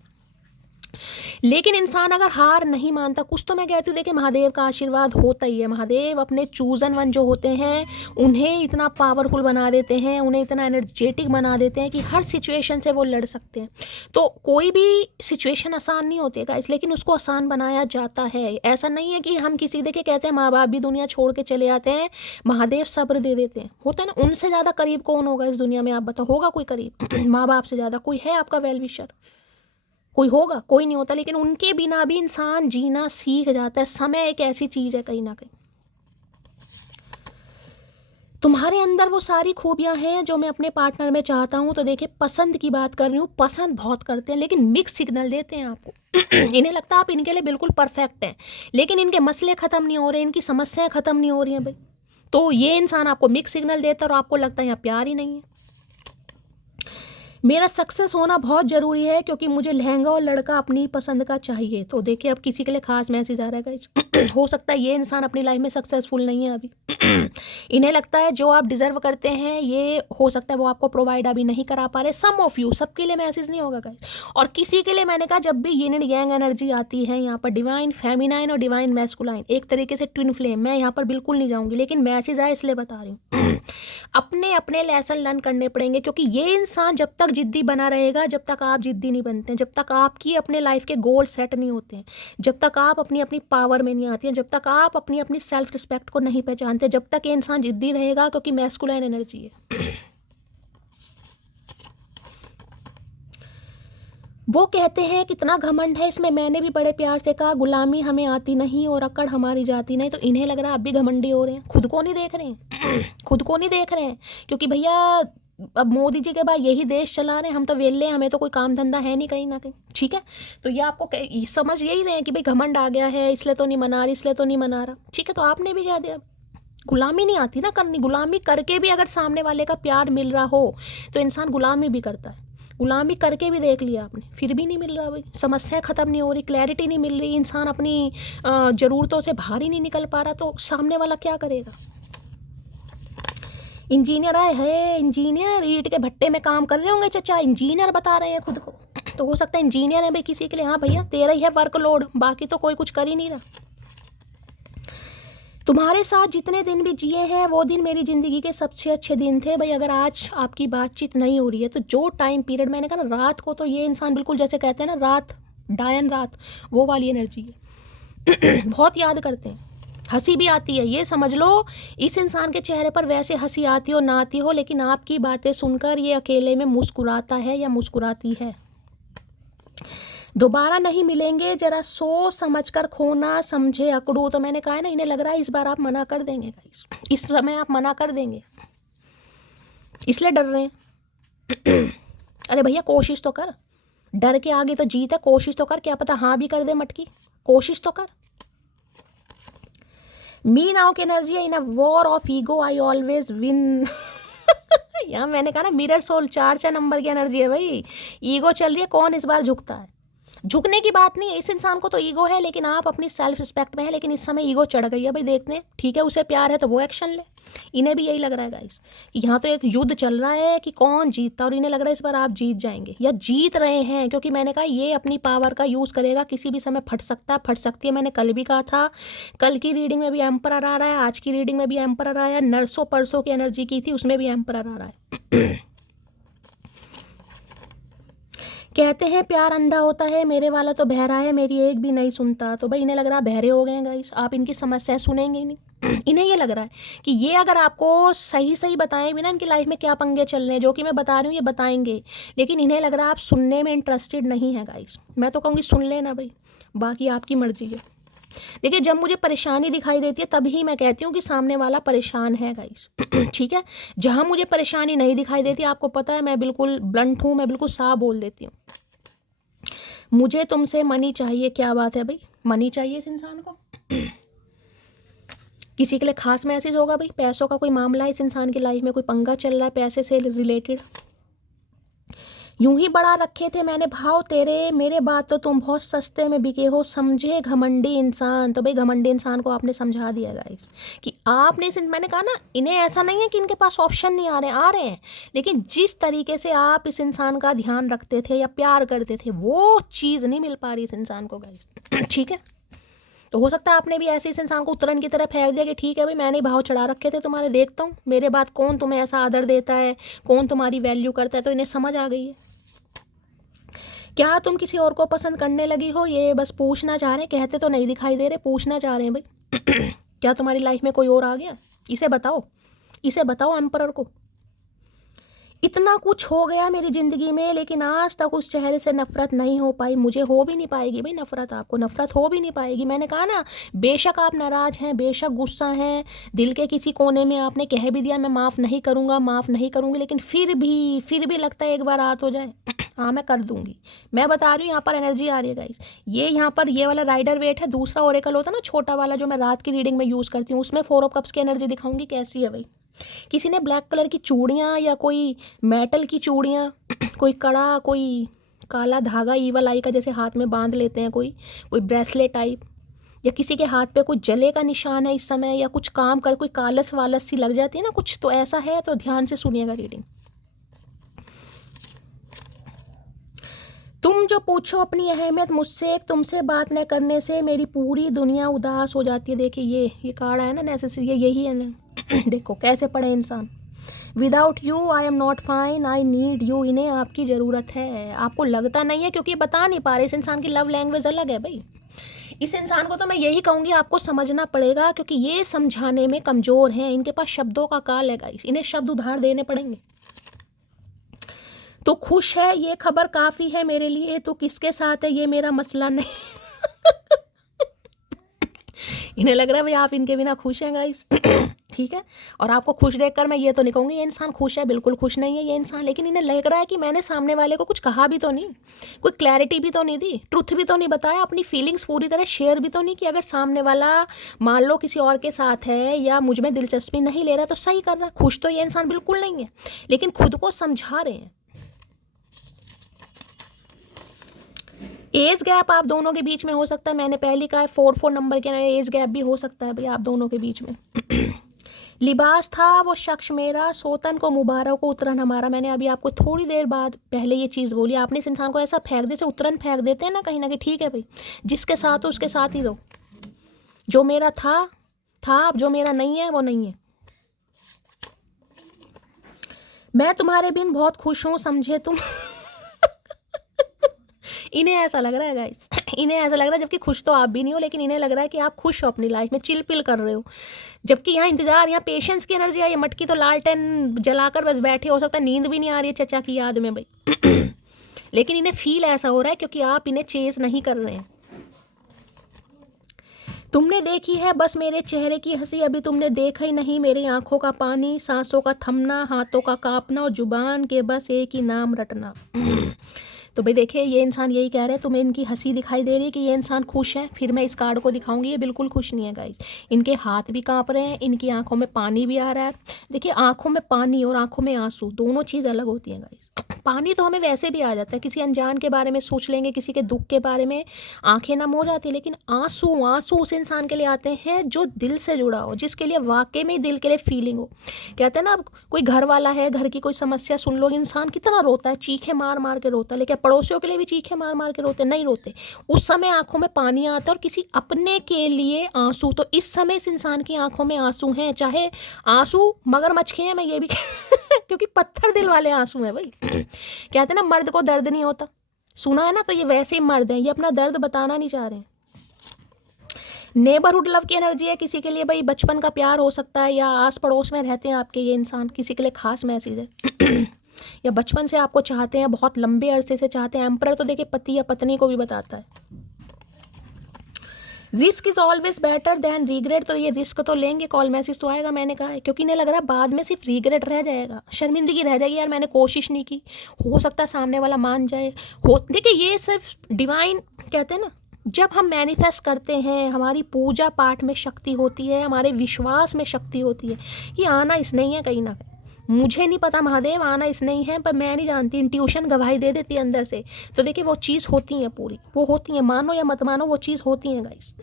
लेकिन इंसान अगर हार नहीं मानता, कुछ तो मैं कहती हूँ, देखिए महादेव का आशीर्वाद होता ही है। महादेव अपने चूजन वन जो होते हैं उन्हें इतना पावरफुल बना देते हैं, उन्हें इतना एनर्जेटिक बना देते हैं कि हर सिचुएशन से वो लड़ सकते हैं। तो कोई भी सिचुएशन आसान नहीं होती है गाइस, लेकिन उसको आसान बनाया जाता है। ऐसा नहीं है कि हम किसी, देखिए कहते हैं माँ बाप भी दुनिया छोड़ के चले जाते हैं, महादेव सब्र दे देते हैं, होता है ना। उनसे ज़्यादा करीब कौन होगा इस दुनिया में, आप बताओ, होगा कोई करीब माँ बाप से ज़्यादा कोई है आपका वेल विशर? कोई होगा? कोई नहीं होता। लेकिन उनके बिना भी इंसान जीना सीख जाता है। समय एक ऐसी चीज़ है कहीं ना कहीं। तुम्हारे अंदर वो सारी खूबियां हैं जो मैं अपने पार्टनर में चाहता हूँ। तो देखिए, पसंद की बात कर रही हूँ, पसंद बहुत करते हैं, लेकिन मिक्स सिग्नल देते हैं आपको इन्हें लगता है आप इनके लिए बिल्कुल परफेक्ट हैं, लेकिन इनके मसले ख़त्म नहीं हो रहे, इनकी समस्याएं ख़त्म नहीं हो रही हैं भाई। तो ये इंसान आपको मिक्स सिग्नल देता है और आपको लगता है यहाँ प्यार ही नहीं है। मेरा सक्सेस होना बहुत ज़रूरी है, क्योंकि मुझे लहंगा और लड़का अपनी पसंद का चाहिए। तो देखिए, अब किसी के लिए खास मैसेज आ रहा है गाइस हो सकता है ये इंसान अपनी लाइफ में सक्सेसफुल नहीं है अभी इन्हें लगता है जो आप डिज़र्व करते हैं, ये हो सकता है वो आपको प्रोवाइड अभी नहीं करा पा रहे। सम ऑफ यू, सबके लिए मैसेज नहीं होगा गाइस। और किसी के लिए मैंने कहा, जब भी यिन एंड यांग एनर्जी आती है यहाँ पर, डिवाइन फेमिनाइन और डिवाइन मैस्कुलाइन, एक तरीके से ट्विन फ्लेम, मैं यहाँ पर बिल्कुल नहीं जाऊँगी, लेकिन मैसेज आए इसलिए बता रही हूँ अपने अपने लेसन लर्न करने पड़ेंगे, क्योंकि ये इंसान जब तक जिद्दी बना रहेगा, जब तक आप जिद्दी नहीं बनते हैं, जब तक आपकी अपने लाइफ के गोल सेट नहीं होते हैं, जब तक आप अपनी अपनी पावर में नहीं आती हैं, जब तक आप अपनी अपनी सेल्फ रिस्पेक्ट को नहीं पहचानते, जब तक ये इंसान जिद्दी रहेगा, क्योंकि मैस्कुलाइन एनर्जी है। वो कहते हैं कितना घमंड है इसमें। मैंने भी बड़े प्यार से कहा, गुलामी हमें आती नहीं और अकड़ हमारी जाती नहीं। तो इन्हें लग रहा है आप भी घमंडी हो रहे हैं, खुद को नहीं देख रहे हैं खुद को नहीं देख रहे हैं, क्योंकि भैया अब मोदी जी के बाद यही देश चला रहे हैं, हम तो वेले, हमें तो कोई काम धंधा है नहीं कहीं ना कहीं, ठीक है। तो ये आपको समझ यही रहे हैं कि भाई घमंड आ गया है, इसलिए तो नहीं मना रही, इसलिए तो नहीं मना रहा, ठीक है। तो आपने भी कह दिया, गुलामी नहीं आती ना करनी। गुलामी करके भी अगर सामने वाले का प्यार मिल रहा हो तो इंसान गुलामी भी करता है। गुलामी करके भी देख लिया आपने, फिर भी नहीं मिल रहा भाई, समस्या ख़त्म नहीं हो रही, क्लैरिटी नहीं मिल रही, इंसान अपनी ज़रूरतों से बाहर ही नहीं निकल पा रहा, तो सामने वाला क्या करेगा। इंजीनियर आए है, इंजीनियर ईंट के भट्टे में काम कर रहे होंगे चचा, इंजीनियर बता रहे हैं खुद को, तो हो सकता है इंजीनियर है भाई किसी के लिए। हाँ भैया, तेरा ही है वर्कलोड, बाकी तो कोई कुछ कर ही नहीं रहा। तुम्हारे साथ जितने दिन भी जिए हैं वो दिन मेरी ज़िंदगी के सबसे अच्छे दिन थे भाई। अगर आज आपकी बातचीत नहीं हो रही है, तो जो टाइम पीरियड, मैंने कहा ना रात को, तो ये इंसान बिल्कुल जैसे कहते हैं ना रात, डायन रात, वो वाली एनर्जी है बहुत याद करते हैं, हंसी भी आती है। ये समझ लो इस इंसान के चेहरे पर वैसे हंसी आती हो ना आती हो, लेकिन आपकी बातें सुनकर ये अकेले में मुस्कुराता है या मुस्कुराती है। दोबारा नहीं मिलेंगे, जरा सोच समझ कर खोना, समझे अकड़ू। तो मैंने कहा है ना, इन्हें लग रहा है इस बार आप मना कर देंगे गाइस, इस समय आप मना कर देंगे, इसलिए डर रहे हैं अरे भैया कोशिश तो कर, डर के आगे तो जीत है, कोशिश तो कर, क्या पता हाँ भी कर दे मटकी, कोशिश तो कर। मी नाउ की एनर्जी है, in a war of ego I always win यहाँ मैंने कहा ना, मिरर सोल 4 नंबर की एनर्जी है भाई। ईगो चल रही है, कौन इस बार झुकता है। झुकने की बात नहीं है, इस इंसान को तो ईगो है, लेकिन आप अपनी सेल्फ रिस्पेक्ट में है, लेकिन इस समय ईगो चढ़ गई है भाई। देखते हैं, ठीक है, उसे प्यार है तो वो एक्शन ले। इन्हें भी यही लग रहा है गाइस कि यहाँ तो एक युद्ध चल रहा है कि कौन जीतता, और इन्हें लग रहा है इस बार आप जीत जाएंगे या जीत रहे हैं, क्योंकि मैंने कहा ये अपनी पावर का यूज़ करेगा, किसी भी समय फट सकता है, फट सकती है। मैंने कल भी कहा था, कल की रीडिंग में भी एम्परर आ रहा है, आज की रीडिंग में भी एम्परर आया, नरसों परसों की एनर्जी की थी उसमें भी एम्परर आ रहा है कहते हैं प्यार अंधा होता है, मेरे वाला तो बहरा है, मेरी एक भी नहीं सुनता। तो भाई इन्हें लग रहा है बहरे हो गए हैं गाइस, आप इनकी समस्याएं सुनेंगे ही नहीं। इन्हें ये लग रहा है कि ये अगर आपको सही सही बताएं भी ना इनकी लाइफ में क्या पंगे चल रहे हैं, जो कि मैं बता रही हूँ ये बताएंगे, लेकिन इन्हें लग रहा है आप सुनने में इंटरेस्टेड नहीं है गाइस। मैं तो कहूँगी सुन लेना भाई, बाकी आपकी मर्जी है। देखिए जब मुझे परेशानी दिखाई देती है तभी मैं कहती हूँ कि सामने वाला परेशान है गाइस। ठीक है, जहाँ मुझे परेशानी नहीं दिखाई देती, आपको पता है मैं बिल्कुल ब्लंट हूँ, मैं बिल्कुल साफ बोल देती हूँ। मुझे तुमसे मनी चाहिए, क्या बात है भाई, मनी चाहिए इस इंसान को। किसी के लिए खास मैसेज होगा भाई, पैसों का कोई मामला है इस इंसान की लाइफ में, कोई पंगा चल रहा है पैसे से रिलेटेड। यूं ही बढ़ा रखे थे मैंने भाव तेरे, मेरे बात तो तुम बहुत सस्ते में बिके हो, समझे घमंडी इंसान। तो भाई घमंडी इंसान को आपने समझा दिया गाइस कि आपने मैंने कहा ना, इन्हें ऐसा नहीं है कि इनके पास ऑप्शन नहीं आ रहे हैं, लेकिन जिस तरीके से आप इस इंसान का ध्यान रखते थे या प्यार करते थे वो चीज़ नहीं मिल पा रही इस इंसान को गाइस। ठीक है, तो हो सकता है आपने भी ऐसे इस इंसान को उतरन की तरह फेंक दिया कि ठीक है भाई मैंने भाव चढ़ा रखे थे तुम्हारे, देखता हूँ मेरे बाद कौन तुम्हें ऐसा आदर देता है, कौन तुम्हारी वैल्यू करता है। तो इन्हें समझ आ गई है। क्या तुम किसी और को पसंद करने लगी हो, ये बस पूछना चाह रहे हैं, कहते तो नहीं दिखाई दे रहे, पूछना चाह रहे हैं भाई। क्या तुम्हारी लाइफ में कोई और आ गया, इसे बताओ, इसे बताओ एम्परर को। इतना कुछ हो गया मेरी ज़िंदगी में, लेकिन आज तक उस चेहरे से नफ़रत नहीं हो पाई, मुझे हो भी नहीं पाएगी भाई नफ़रत, आपको नफ़रत हो भी नहीं पाएगी। मैंने कहा ना, बेशक आप नाराज़ हैं, बेशक गुस्सा हैं, दिल के किसी कोने में आपने कह भी दिया मैं माफ़ नहीं करूँगा, माफ़ नहीं करूँगी, लेकिन फिर भी लगता है एक बार रात हो जाए, हाँ मैं कर दूँगी। मैं बता रही हूँ यहाँ पर एनर्जी आ रही है गाइस। ये यहाँ पर ये वाला राइडर वेट है, दूसरा ओरेकल होता है ना छोटा वाला जो मैं रात की रीडिंग में यूज़ करती हूँ, उसमें 4 ऑफ कप्स की एनर्जी दिखाऊंगी कैसी है भाई। किसी ने ब्लैक कलर की चूड़ियाँ या कोई मेटल की चूड़ियाँ, कोई कड़ा, कोई काला धागा ईवल आई का जैसे हाथ में बांध लेते हैं, कोई ब्रेसलेट टाइप, या किसी के हाथ पे कोई जले का निशान है इस समय, या कुछ काम कर कोई कालस वालस सी लग जाती है ना कुछ, तो ऐसा है तो ध्यान से सुनिएगा रीडिंग। तुम जो पूछो अपनी अहमियत मुझसे, तुमसे बात न करने से मेरी पूरी दुनिया उदास हो जाती है। देखिए ये कार्ड है ना नेसेसरी, यही है ना। देखो कैसे पढ़े इंसान, without you I am not fine, I need you. इन्हें आपकी ज़रूरत है, आपको लगता नहीं है क्योंकि ये बता नहीं पा रहे। इस इंसान की लव लैंग्वेज अलग है भाई। इस इंसान को तो मैं यही कहूँगी आपको समझना पड़ेगा, क्योंकि ये समझाने में कमज़ोर हैं, इनके पास शब्दों का काल है गाइस, इन्हें शब्द उधार देने पड़ेंगे। तो खुश है ये खबर काफ़ी है मेरे लिए, तो किसके साथ है ये मेरा मसला नहीं। इन्हें लग रहा है भाई आप इनके बिना खुश हैं गाइस। ठीक है, और आपको खुश देखकर मैं ये तो नहीं कहूँगी ये इंसान खुश है, बिल्कुल खुश नहीं है ये इंसान, लेकिन इन्हें लग रहा है कि मैंने सामने वाले को कुछ कहा भी तो नहीं, कोई क्लैरिटी भी तो नहीं दी, ट्रुथ भी तो नहीं बताया, अपनी फीलिंग्स पूरी तरह शेयर भी तो नहीं कि अगर सामने वाला मान लो किसी और के साथ है या मुझ में दिलचस्पी नहीं ले रहा तो सही कर रहा है। खुश तो ये इंसान बिल्कुल नहीं है, लेकिन खुद को समझा रहे हैं। एज गैप आप दोनों के बीच में हो सकता है, मैंने पहले कहा है 4 नंबर के एज गैप भी हो सकता है भाई आप दोनों के बीच में। लिबास था वो शख्स मेरा, सोतन को मुबारक को उतरन हमारा। मैंने अभी आपको थोड़ी देर बाद पहले ये चीज़ बोली, आपने इस इंसान को ऐसा फेंक दे, से उतरन फेंक देते हैं ना कहीं ना कहीं। ठीक है भाई, जिसके साथ हो उसके साथ ही रहो, जो मेरा था अब जो मेरा नहीं है वो नहीं है। मैं तुम्हारे बिन बहुत खुश हूँ, समझे तुम। इन्हें ऐसा लग रहा है गाइस, इन्हें ऐसा लग रहा है, जबकि खुश तो आप भी नहीं हो, लेकिन इन्हें लग रहा है कि आप खुश हो अपनी लाइफ में, चिल पिल कर रहे हो, जबकि यहाँ इंतजार, यहाँ पेशेंस की एनर्जी आई है। मटकी तो लालटेन जलाकर बस बैठे, हो सकता है नींद भी नहीं आ रही है चचा की याद में भाई। लेकिन इन्हें फील ऐसा हो रहा है क्योंकि आप इन्हें चेज नहीं कर रहे हैं। तुमने देखी है बस मेरे चेहरे की हंसी, अभी तुमने देखा ही नहीं मेरी आंखों का पानी, सांसों का थमना, हाथों का कांपना और जुबान के बस एक ही नाम रटना। तो भाई देखिए ये इंसान यही कह रहे हैं, तुम्हें इनकी हंसी दिखाई दे रही है कि ये इंसान खुश है। फिर मैं इस कार्ड को दिखाऊंगी, ये बिल्कुल खुश नहीं है गाइस। इनके हाथ भी कांप रहे हैं, इनकी आंखों में पानी भी आ रहा है। देखिए आंखों में पानी और आंखों में आंसू दोनों चीज़ अलग होती हैं गाइस। पानी तो हमें वैसे भी आ जाता है, किसी अनजान के बारे में सोच लेंगे, किसी के दुख के बारे में आंखें नम हो जाती है, लेकिन आंसू उस इंसान के लिए आते हैं जो दिल से जुड़ा हो, जिसके लिए वाकई में दिल के लिए फीलिंग हो। कहते हैं ना, कोई घर वाला है, घर की कोई समस्या सुन लो, इंसान कितना रोता है, चीखे मार मार के रोता है, लेकिन पड़ोसियों के लिए भी चीखे मार मार के रोते नहीं रोते। उस समय आंखों में पानी आता है और किसी अपने के लिए आंसू। तो इस समय इस इंसान की आंखों में आंसू हैं, चाहे आंसू मगरमच्छ के हैं, मैं ये भी क्योंकि पत्थर दिल वाले आंसू हैं भाई। कहते हैं ना मर्द को दर्द नहीं होता, सुना है ना, तो ये वैसे ही मर्द हैं, ये अपना दर्द बताना नहीं चाह रहे हैं। नेबरहुड लव की एनर्जी है किसी के लिए, भाई बचपन का प्यार हो सकता है, या आस पड़ोस में रहते हैं आपके ये इंसान, किसी के लिए खास मैसेज है। या बचपन से आपको चाहते हैं, बहुत लंबे अरसे से चाहते हैं। एम्परर तो देखिए पति या पत्नी को भी बताता है। Risk is always better than regret, तो ये रिस्क तो लेंगे, कॉल मैसेज तो आएगा, मैंने कहा है, क्योंकि इन्हें लग रहा है बाद में सिर्फ रिग्रेट रह जाएगा, शर्मिंदगी रह जाएगी, यार मैंने कोशिश नहीं की, हो सकता है सामने वाला मान जाए। हो देखिए, ये सिर्फ डिवाइन कहते हैं ना, जब हम मैनिफेस्ट करते हैं, हमारी पूजा पाठ में शक्ति होती है, हमारे विश्वास में शक्ति होती है। ये आना इस नहीं है कहीं ना कहीं, मुझे नहीं पता महादेव आना इस नहीं है, पर मैं नहीं जानती, इंट्यूशन गवाही दे देती है अंदर से। तो देखिए वो चीज़ होती है पूरी, वो होती है, मानो या मत मानो वो चीज़ होती है गाइस।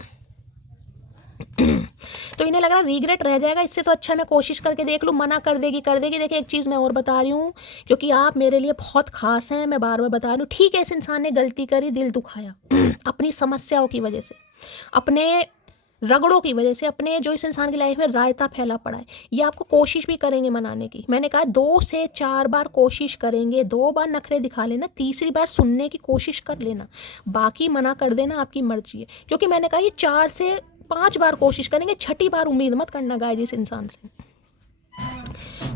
तो इन्हें लग रहा है रिग्रेट रह जाएगा, इससे तो अच्छा मैं कोशिश करके देख लूँ, मना कर देगी कर देगी। देखिए एक चीज़ मैं और बता रही हूँ, क्योंकि आप मेरे लिए बहुत खास हैं, मैं बार बार बता रही हूँ। ठीक है, इस इंसान ने गलती करी, दिल दुखाया अपनी समस्याओं की वजह से, अपने रगड़ों की वजह से, अपने जो इस इंसान की लाइफ में रायता फैला पड़ा है, ये आपको कोशिश भी करेंगे मनाने की। मैंने कहा 2 से 4 बार कोशिश करेंगे, 2 बार नखरे दिखा लेना, तीसरी बार सुनने की कोशिश कर लेना, बाकी मना कर देना, आपकी मर्जी है। क्योंकि मैंने कहा ये 4 से 5 बार कोशिश करेंगे, छठी बार उम्मीद मत करना गाइस इस इंसान से।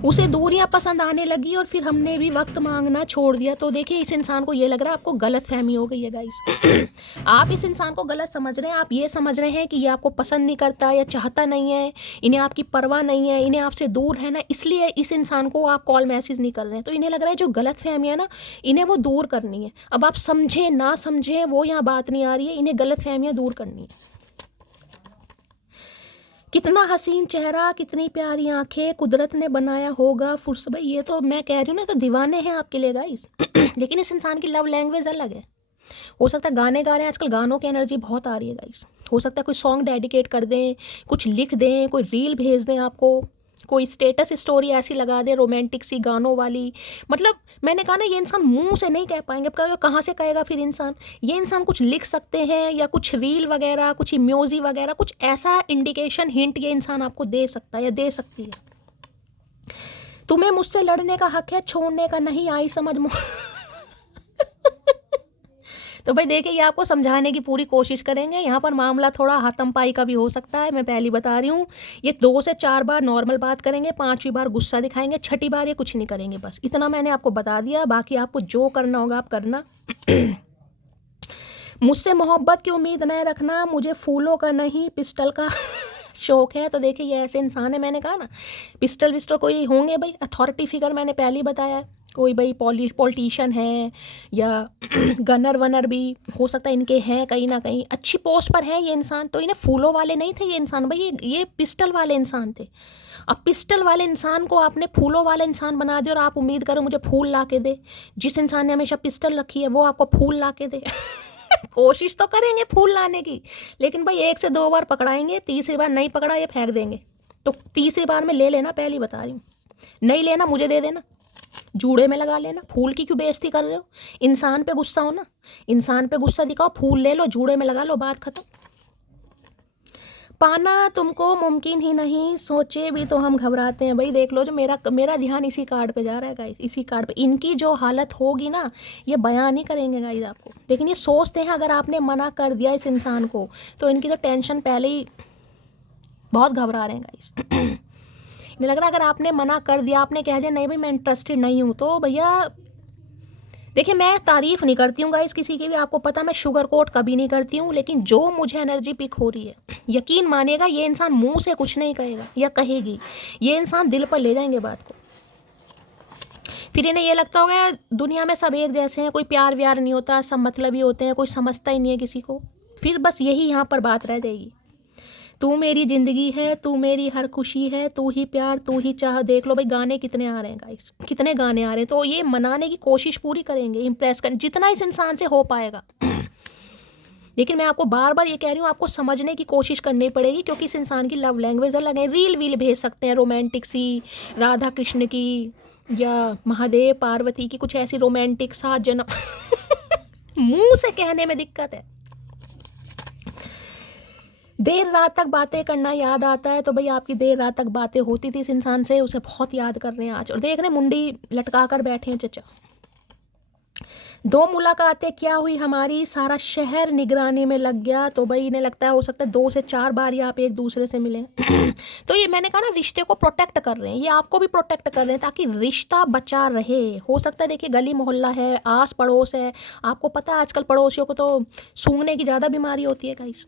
उसे दूरियां पसंद आने लगी और फिर हमने भी वक्त मांगना छोड़ दिया। तो देखिए इस इंसान को ये लग रहा है आपको गलत फहमी हो गई है गाइस। आप इस इंसान को गलत समझ रहे हैं, आप ये समझ रहे हैं कि ये आपको पसंद नहीं करता या चाहता नहीं है, इन्हें आपकी परवाह नहीं है, इन्हें आपसे दूर है ना, इसलिए इस इंसान को आप कॉल मैसेज नहीं कर रहे हैं। तो इन्हें लग रहा है जो गलत फहमी है ना, इन्हें वो दूर करनी है। अब आप समझे ना समझे वो यहाँ बात नहीं आ रही है, इन्हें गलत फहमियाँ दूर करनी है। कितना हसीन चेहरा, कितनी प्यारी आंखें कुदरत ने बनाया होगा फुर्सत। भाई ये तो मैं कह रही हूँ ना, तो दीवाने हैं आपके लिए गाइस। लेकिन इस इंसान की लव लैंग्वेज अलग है। हो सकता है गाने गा रहे हैं, आजकल गानों की एनर्जी बहुत आ रही है गाइस। हो सकता है कोई सॉन्ग डेडिकेट कर दें, कुछ लिख दें, कोई रील भेज दें आपको, कोई स्टेटस स्टोरी ऐसी लगा दे रोमांटिक सी गानों वाली। मतलब मैंने कहा ना, ये इंसान मुंह से नहीं कह पाएंगे, अब कहाँ से कहेगा फिर इंसान। ये इंसान कुछ लिख सकते हैं, या कुछ रील वगैरह, कुछ इमोजी वगैरह, कुछ ऐसा इंडिकेशन हिंट ये इंसान आपको दे सकता है या दे सकती है। तुम्हें मुझसे लड़ने का हक है, छोड़ने का नहीं, आई समझ तो भाई देखिए, ये आपको समझाने की पूरी कोशिश करेंगे। यहाँ पर मामला थोड़ा हाथम-पाई का भी हो सकता है, मैं पहली बता रही हूँ। ये 2 से 4 बार नॉर्मल बात करेंगे, 5वीं बार गुस्सा दिखाएंगे, छठी बार ये कुछ नहीं करेंगे। बस इतना मैंने आपको बता दिया, बाकी आपको जो करना होगा आप करना। मुझसे मोहब्बत की उम्मीद न रखना, मुझे फूलों का नहीं पिस्टल का शौक है। तो देखिए ये ऐसे इंसान है, मैंने कहा ना, पिस्टल विस्टल कोई होंगे भाई, अथॉरिटी फिगर मैंने पहले ही बताया है, कोई भाई पॉलिटिशियन है या गनर वनर भी हो सकता है इनके हैं, कहीं ना कहीं अच्छी पोस्ट पर है ये इंसान। तो इन्हें फूलों वाले नहीं थे ये इंसान भाई, ये पिस्टल वाले इंसान थे। अब पिस्टल वाले इंसान को आपने फूलों वाला इंसान बना दिया और आप उम्मीद करो मुझे फूल ला के दे। जिस इंसान ने हमेशा पिस्टल रखी है वो आपको फूल ला के दे। कोशिश तो करेंगे फूल लाने की, लेकिन भाई 1 से 2 बार पकड़ाएंगे, तीसरी बार नहीं पकड़ा ये फेंक देंगे। तो तीसरी बार में ले लेना, पहली बता रही हूँ, नहीं लेना मुझे दे देना, जूड़े में लगा लेना। फूल की क्यों बेइज्जती कर रहे हो? इंसान पे गुस्सा हो ना, इंसान पे गुस्सा दिखाओ, फूल ले लो, जूड़े में लगा लो, बात खत्म। पाना तुमको मुमकिन ही नहीं, सोचे भी तो हम घबराते हैं। भाई देख लो, जो मेरा ध्यान इसी कार्ड पे जा रहा है गाइस, इसी कार्ड पे। इनकी जो हालत होगी ना, ये बयान नहीं करेंगे गाइस आपको, लेकिन ये सोचते हैं अगर आपने मना कर दिया इस इंसान को, तो इनकी तो टेंशन पहले ही बहुत घबरा रहे हैं गाइस। नहीं लग रहा अगर आपने मना कर दिया, आपने कह दिया नहीं भाई मैं इंटरेस्टेड नहीं हूँ, तो भैया देखिए मैं तारीफ़ नहीं करती हूँ गाइस किसी की भी, आपको पता मैं शुगर कोट कभी नहीं करती हूँ, लेकिन जो मुझे एनर्जी पिक हो रही है, यकीन मानिएगा ये इंसान मुंह से कुछ नहीं कहेगा या कहेगी, ये इंसान दिल पर ले जाएंगे बात को। फिर इन्हें ये लगता होगा यार दुनिया में सब एक जैसे हैं, कोई प्यार व्यार नहीं होता, सब मतलबी होते हैं, कोई समझता ही नहीं है किसी को। फिर बस यही यहाँ पर बात रह जाएगी, तू मेरी ज़िंदगी है, तू मेरी हर खुशी है, तू ही प्यार, तू ही चाह। देख लो भाई गाने कितने आ रहे हैं गाइस, कितने गाने आ रहे हैं। तो ये मनाने की कोशिश पूरी करेंगे, इम्प्रेस कर जितना इस इंसान से हो पाएगा। लेकिन मैं आपको बार बार ये कह रही हूँ, आपको समझने की कोशिश करनी पड़ेगी, क्योंकि इस इंसान की लव लैंग्वेज अलग है। रील वील भेज सकते हैं रोमांटिक सी, राधा कृष्ण की या महादेव पार्वती की, कुछ ऐसी रोमांटिक सा जन्म। मुँह से कहने में दिक्कत है। देर रात तक बातें करना याद आता है, तो भाई आपकी देर रात तक बातें होती थी इस इंसान से, उसे बहुत याद कर रहे हैं आज। और देख रहे मुंडी लटका कर बैठे हैं चचा। दो मुलाकातें क्या हुई हमारी, सारा शहर निगरानी में लग गया। तो भाई इन्हें लगता है हो सकता है 2 से 4 बार ही आप एक दूसरे से मिले। तो ये मैंने कहा ना, रिश्ते को प्रोटेक्ट कर रहे हैं, ये आपको भी प्रोटेक्ट कर रहे हैं ताकि रिश्ता बचा रहे। हो सकता है देखिए गली मोहल्ला है, आस पड़ोस है, आपको पता है आजकल पड़ोसियों को तो सूंघने की ज़्यादा बीमारी होती है गाइस।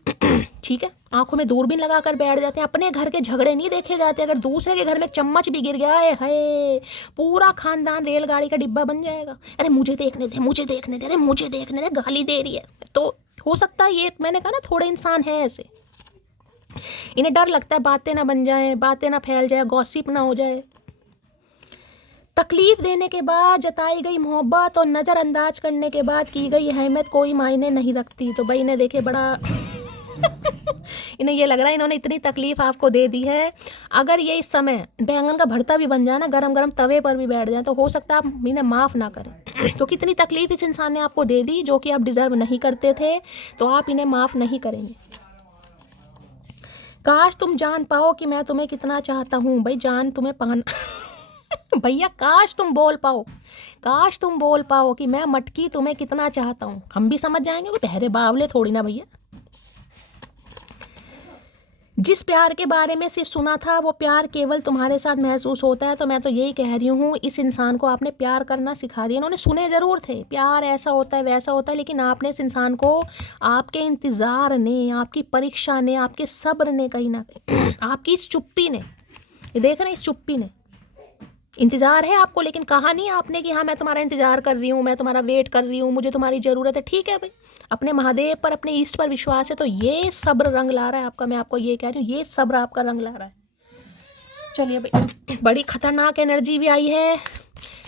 ठीक है, आंखों में दूरबीन लगा कर बैठ जाते हैं। अपने घर के झगड़े नहीं देखे जाते, अगर दूसरे के घर में चम्मच भी गिर गया है पूरा खानदान रेलगाड़ी का डिब्बा बन जाएगा। अरे मुझे देखने दे, मुझे देखने दे, अरे मुझे देखने दे, गाली दे रही है। तो हो सकता है ये, मैंने कहा ना थोड़े इंसान है ऐसे, इन्हें डर लगता है बातें ना बन जाए, बातें ना फैल जाए, गॉसिप ना हो जाए। तकलीफ देने के बाद जताई गई मोहब्बत और नज़रअंदाज करने के बाद की गई अहमियत कोई मायने नहीं रखती। तो भाई ने देखे बड़ा इन्हें ये लग रहा है इन्होंने इतनी तकलीफ आपको दे दी है, अगर ये इस समय बैंगन का भरता भी बन जाए ना, गरम गरम तवे पर भी बैठ जाए, तो हो सकता है आप इन्हें माफ़ ना करें, क्योंकि इतनी तकलीफ इस इंसान ने आपको दे दी जो कि आप डिज़र्व नहीं करते थे, तो आप इन्हें माफ़ नहीं करेंगे। काश तुम जान पाओ कि मैं तुम्हें कितना चाहता हूँ। भाई जान तुम्हें पाना भैया काश तुम बोल पाओ, काश तुम बोल पाओ कि मैं मटकी तुम्हें कितना चाहता हूँ, हम भी समझ जाएंगे, कोई बहरे बावले थोड़ी ना भैया। जिस प्यार के बारे में सिर्फ सुना था वो प्यार केवल तुम्हारे साथ महसूस होता है। तो मैं तो यही कह रही हूँ, इस इंसान को आपने प्यार करना सिखा दिया। इन्होंने सुने ज़रूर थे प्यार ऐसा होता है वैसा होता है, लेकिन आपने इस इंसान को आपके इंतज़ार ने, आपकी परीक्षा ने, आपके सब्र ने, कहीं ना कहीं आपकी इस चुप्पी ने, ये देख रहे हैं इस चुप्पी ने, इंतज़ार है आपको लेकिन कहा नहीं आपने कि हाँ मैं तुम्हारा इंतज़ार कर रही हूँ, मैं तुम्हारा वेट कर रही हूँ, मुझे तुम्हारी ज़रूरत है। ठीक है भाई, अपने महादेव पर, अपने ईष्ट पर विश्वास है, तो ये सब्र रंग ला रहा है आपका। मैं आपको ये कह रही हूँ, ये सब्र आपका रंग ला रहा है। चलिए भाई, बड़ी खतरनाक एनर्जी भी आई है,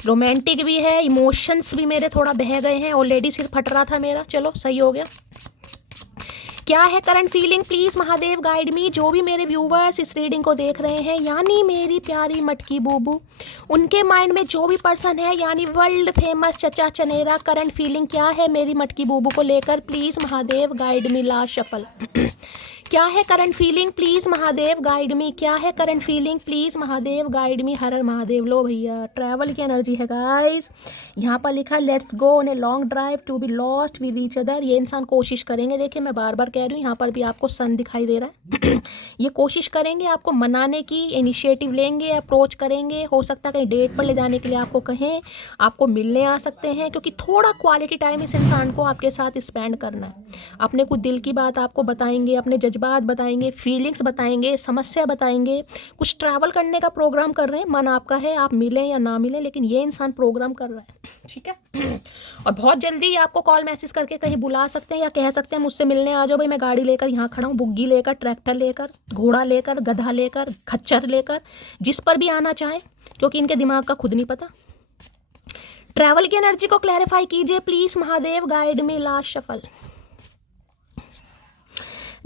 रोमांटिक भी है, इमोशंस भी मेरे थोड़ा बह गए हैं, ऑलरेडी सिर फट रहा था मेरा, चलो सही हो गया। क्या है current feeling, please Mahadev guide मी। जो भी मेरे व्यूवर्स इस रीडिंग को देख रहे हैं, यानी मेरी प्यारी मटकी बूबू, उनके माइंड में जो भी पर्सन है, यानी वर्ल्ड फेमस चचा चनेरा, करंट फीलिंग क्या है मेरी मटकी बूबू को लेकर, प्लीज महादेव गाइड मी। ला शफल क्या है current feeling, please Mahadev guide me. क्या है current feeling, please Mahadev guide me. Har Har Mahadev. लो भैया, ट्रैवल की एनर्जी है गाइस। यहाँ पर लिखा let's go on a long drive to be lost with each other. ये इंसान कोशिश करेंगे, देखिए मैं बार बार कह रही हूँ, यहाँ पर भी आपको सन दिखाई दे रहा है ये कोशिश करेंगे आपको मनाने की, इनिशिएटिव लेंगे, अप्रोच करेंगे। हो सकता है कहीं डेट पर ले जाने के लिए आपको कहें, आपको मिलने आ सकते हैं, क्योंकि थोड़ा क्वालिटी टाइम इस इंसान को आपके साथ स्पेंड करना है। अपने कुछ दिल की बात आपको बताएंगे, अपने जज्बात बताएंगे, फीलिंग्स बताएंगे, समस्या बताएंगे। कुछ ट्रैवल करने का प्रोग्राम कर रहे हैं, मन आपका है आप मिलें या ना मिलें, लेकिन ये इंसान प्रोग्राम कर रहा है। ठीक है और बहुत जल्दी आपको कॉल मैसेज करके कहीं बुला सकते हैं या कह सकते हैं मुझसे मिलने आ जाओ भाई, मैं गाड़ी लेकर यहाँ खड़ा हूँ, बुग्गी लेकर, ट्रैक्टर लेकर, घोड़ा लेकर, गधा लेकर, खच्चर लेकर, जिस पर भी आना चाहें, क्योंकि इनके दिमाग का खुद नहीं पता। ट्रैवल की एनर्जी को क्लैरिफाई कीजिए please Mahadev guide me. Last shuffle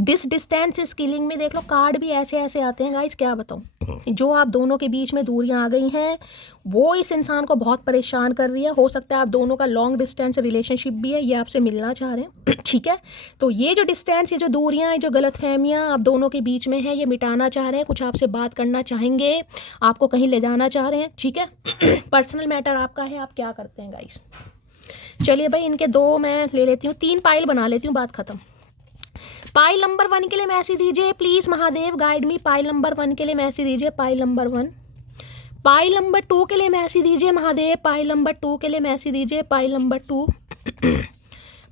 this distance is killing में। देख लो कार्ड भी ऐसे ऐसे आते हैं गाइस, क्या बताऊं। जो आप दोनों के बीच में दूरियां आ गई हैं वो इस इंसान को बहुत परेशान कर रही है। हो सकता है आप दोनों का लॉन्ग डिस्टेंस रिलेशनशिप भी है, ये आपसे मिलना चाह रहे हैं। ठीक है, तो ये जो डिस्टेंस, ये जो दूरियां, ये जो गलतफहमियां आप दोनों के बीच में है, ये मिटाना चाह रहे हैं, कुछ आपसे बात करना चाहेंगे, आपको कहीं ले जाना चाह रहे हैं। ठीक है पर्सनल मैटर आपका है, आप क्या करते हैं गाइस। चलिए भाई, इनके दो मैं ले लेती हूँ, 3 पाइल बना लेती हूँ, बात खत्म। पाइल नंबर 1 के लिए मैसेज दीजिए please Mahadev guide me. Pile number 1 के लिए मैसेज दीजिए, पाइल नंबर 1। पाइल नंबर 2 के लिए मैसेज दीजिए महादेव, पाइल नंबर 2 के लिए मैसेज दीजिए, पाइल नंबर 2।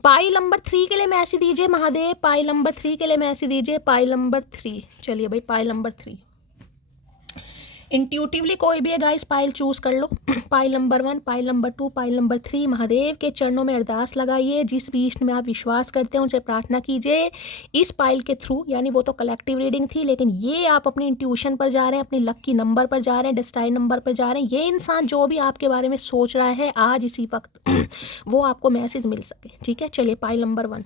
पाइल नंबर 3 के लिए मैसेज दीजिए महादेव, पाइल नंबर 3 के लिए मैसेज दीजिए, पाइल नंबर 3। चलिए भाई, पाइल नंबर 3। इंट्यूटिवली कोई भी है गाइस, पाइल चूज कर लो। Pile number 1, pile number 2, pile number 3। Mahadev के चरणों में अरदास लगाइए, जिस भी इष्ट में आप विश्वास करते हैं उनसे प्रार्थना कीजिए इस पाइल के थ्रू। यानी वो तो कलेक्टिव रीडिंग थी, लेकिन ये आप अपनी इंट्यूशन पर जा रहे हैं, अपनी लकी नंबर पर जा रहे हैं, डेस्टाइन नंबर पर जा रहे हैं। ये इंसान जो भी आपके बारे में सोच रहा है आज इसी वक्त वो आपको मैसेज मिल सके। ठीक है, चलिए pile number 1,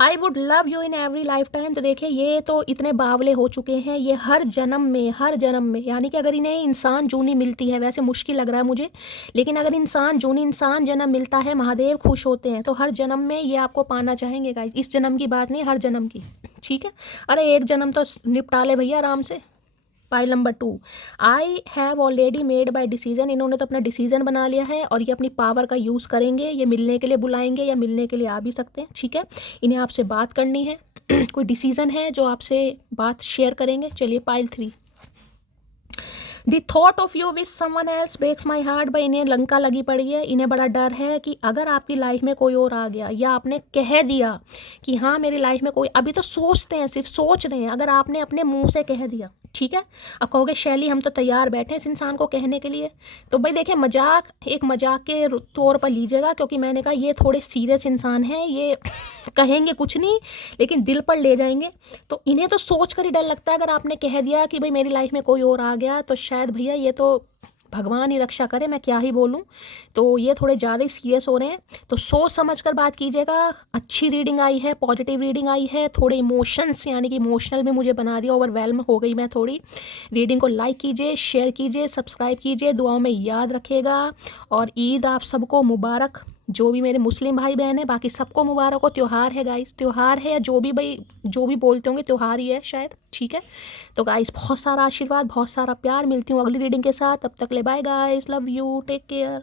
I would love you in every life time. तो देखिए ये तो इतने बावले हो चुके हैं, ये हर जन्म में, हर जन्म में, यानी कि अगर इन्हें इंसान जूनी मिलती है, वैसे मुश्किल लग रहा है मुझे, लेकिन अगर इंसान जूनी इंसान जन्म मिलता है, महादेव खुश होते हैं, तो हर जन्म में ये आपको पाना चाहेंगे गाइस। इस जन्म की बात नहीं, हर जन्म की। ठीक है, अरे एक जन्म तो निपटा ले भैया आराम से। Pile number 2, I have already made by decision, इन्होंने तो अपना डिसीजन बना लिया है और ये अपनी पावर का यूज़ करेंगे, ये मिलने के लिए बुलाएंगे या मिलने के लिए आ भी सकते हैं, ठीक है। इन्हें आपसे बात करनी है कोई डिसीजन है जो आपसे बात शेयर करेंगे। चलिए pile 3, the thought of you with someone else breaks my heart, भाई इन्हें लंका लगी पड़ी है, इन्हें बड़ा डर है कि अगर आपकी लाइफ में कोई और आ गया या आपने कह दिया कि हाँ मेरी लाइफ में कोई, अभी तो सोचते हैं, सिर्फ सोच रहे हैं, अगर आपने अपने मुंह से कह दिया, ठीक है, अब कहोगे शैली हम तो तैयार बैठे हैं इस इंसान को कहने के लिए, तो भाई देखिए मजाक एक मजाक के तौर पर लीजिएगा, क्योंकि मैंने कहा ये थोड़े सीरियस इंसान हैं, ये कहेंगे कुछ नहीं लेकिन दिल पर ले जाएंगे, तो इन्हें तो सोच कर ही डर लगता है। अगर आपने कह दिया कि भाई मेरी लाइफ में कोई और आ गया तो शायद भैया ये तो भगवान ही रक्षा करे, मैं क्या ही बोलूं, तो ये थोड़े ज़्यादा ही सीरियस हो रहे हैं, तो सोच समझ कर बात कीजिएगा। अच्छी रीडिंग आई है, पॉजिटिव रीडिंग आई है, थोड़े इमोशंस यानी कि इमोशनल में मुझे बना दिया, ओवरवेल्म हो गई मैं थोड़ी। रीडिंग को लाइक कीजिए, शेयर कीजिए, सब्सक्राइब कीजिए, दुआओं में याद रखिएगा, और ईद आप सबको मुबारक, जो भी मेरे मुस्लिम भाई बहन है बाकी सबको मुबारक हो। त्यौहार है गाइस, त्यौहार है, या जो भी भाई जो भी बोलते होंगे त्यौहार ही है शायद, ठीक है। तो गाइस बहुत सारा आशीर्वाद, बहुत सारा प्यार, मिलती हूँ अगली रीडिंग के साथ, तब तक ले bye guys, love you, take care.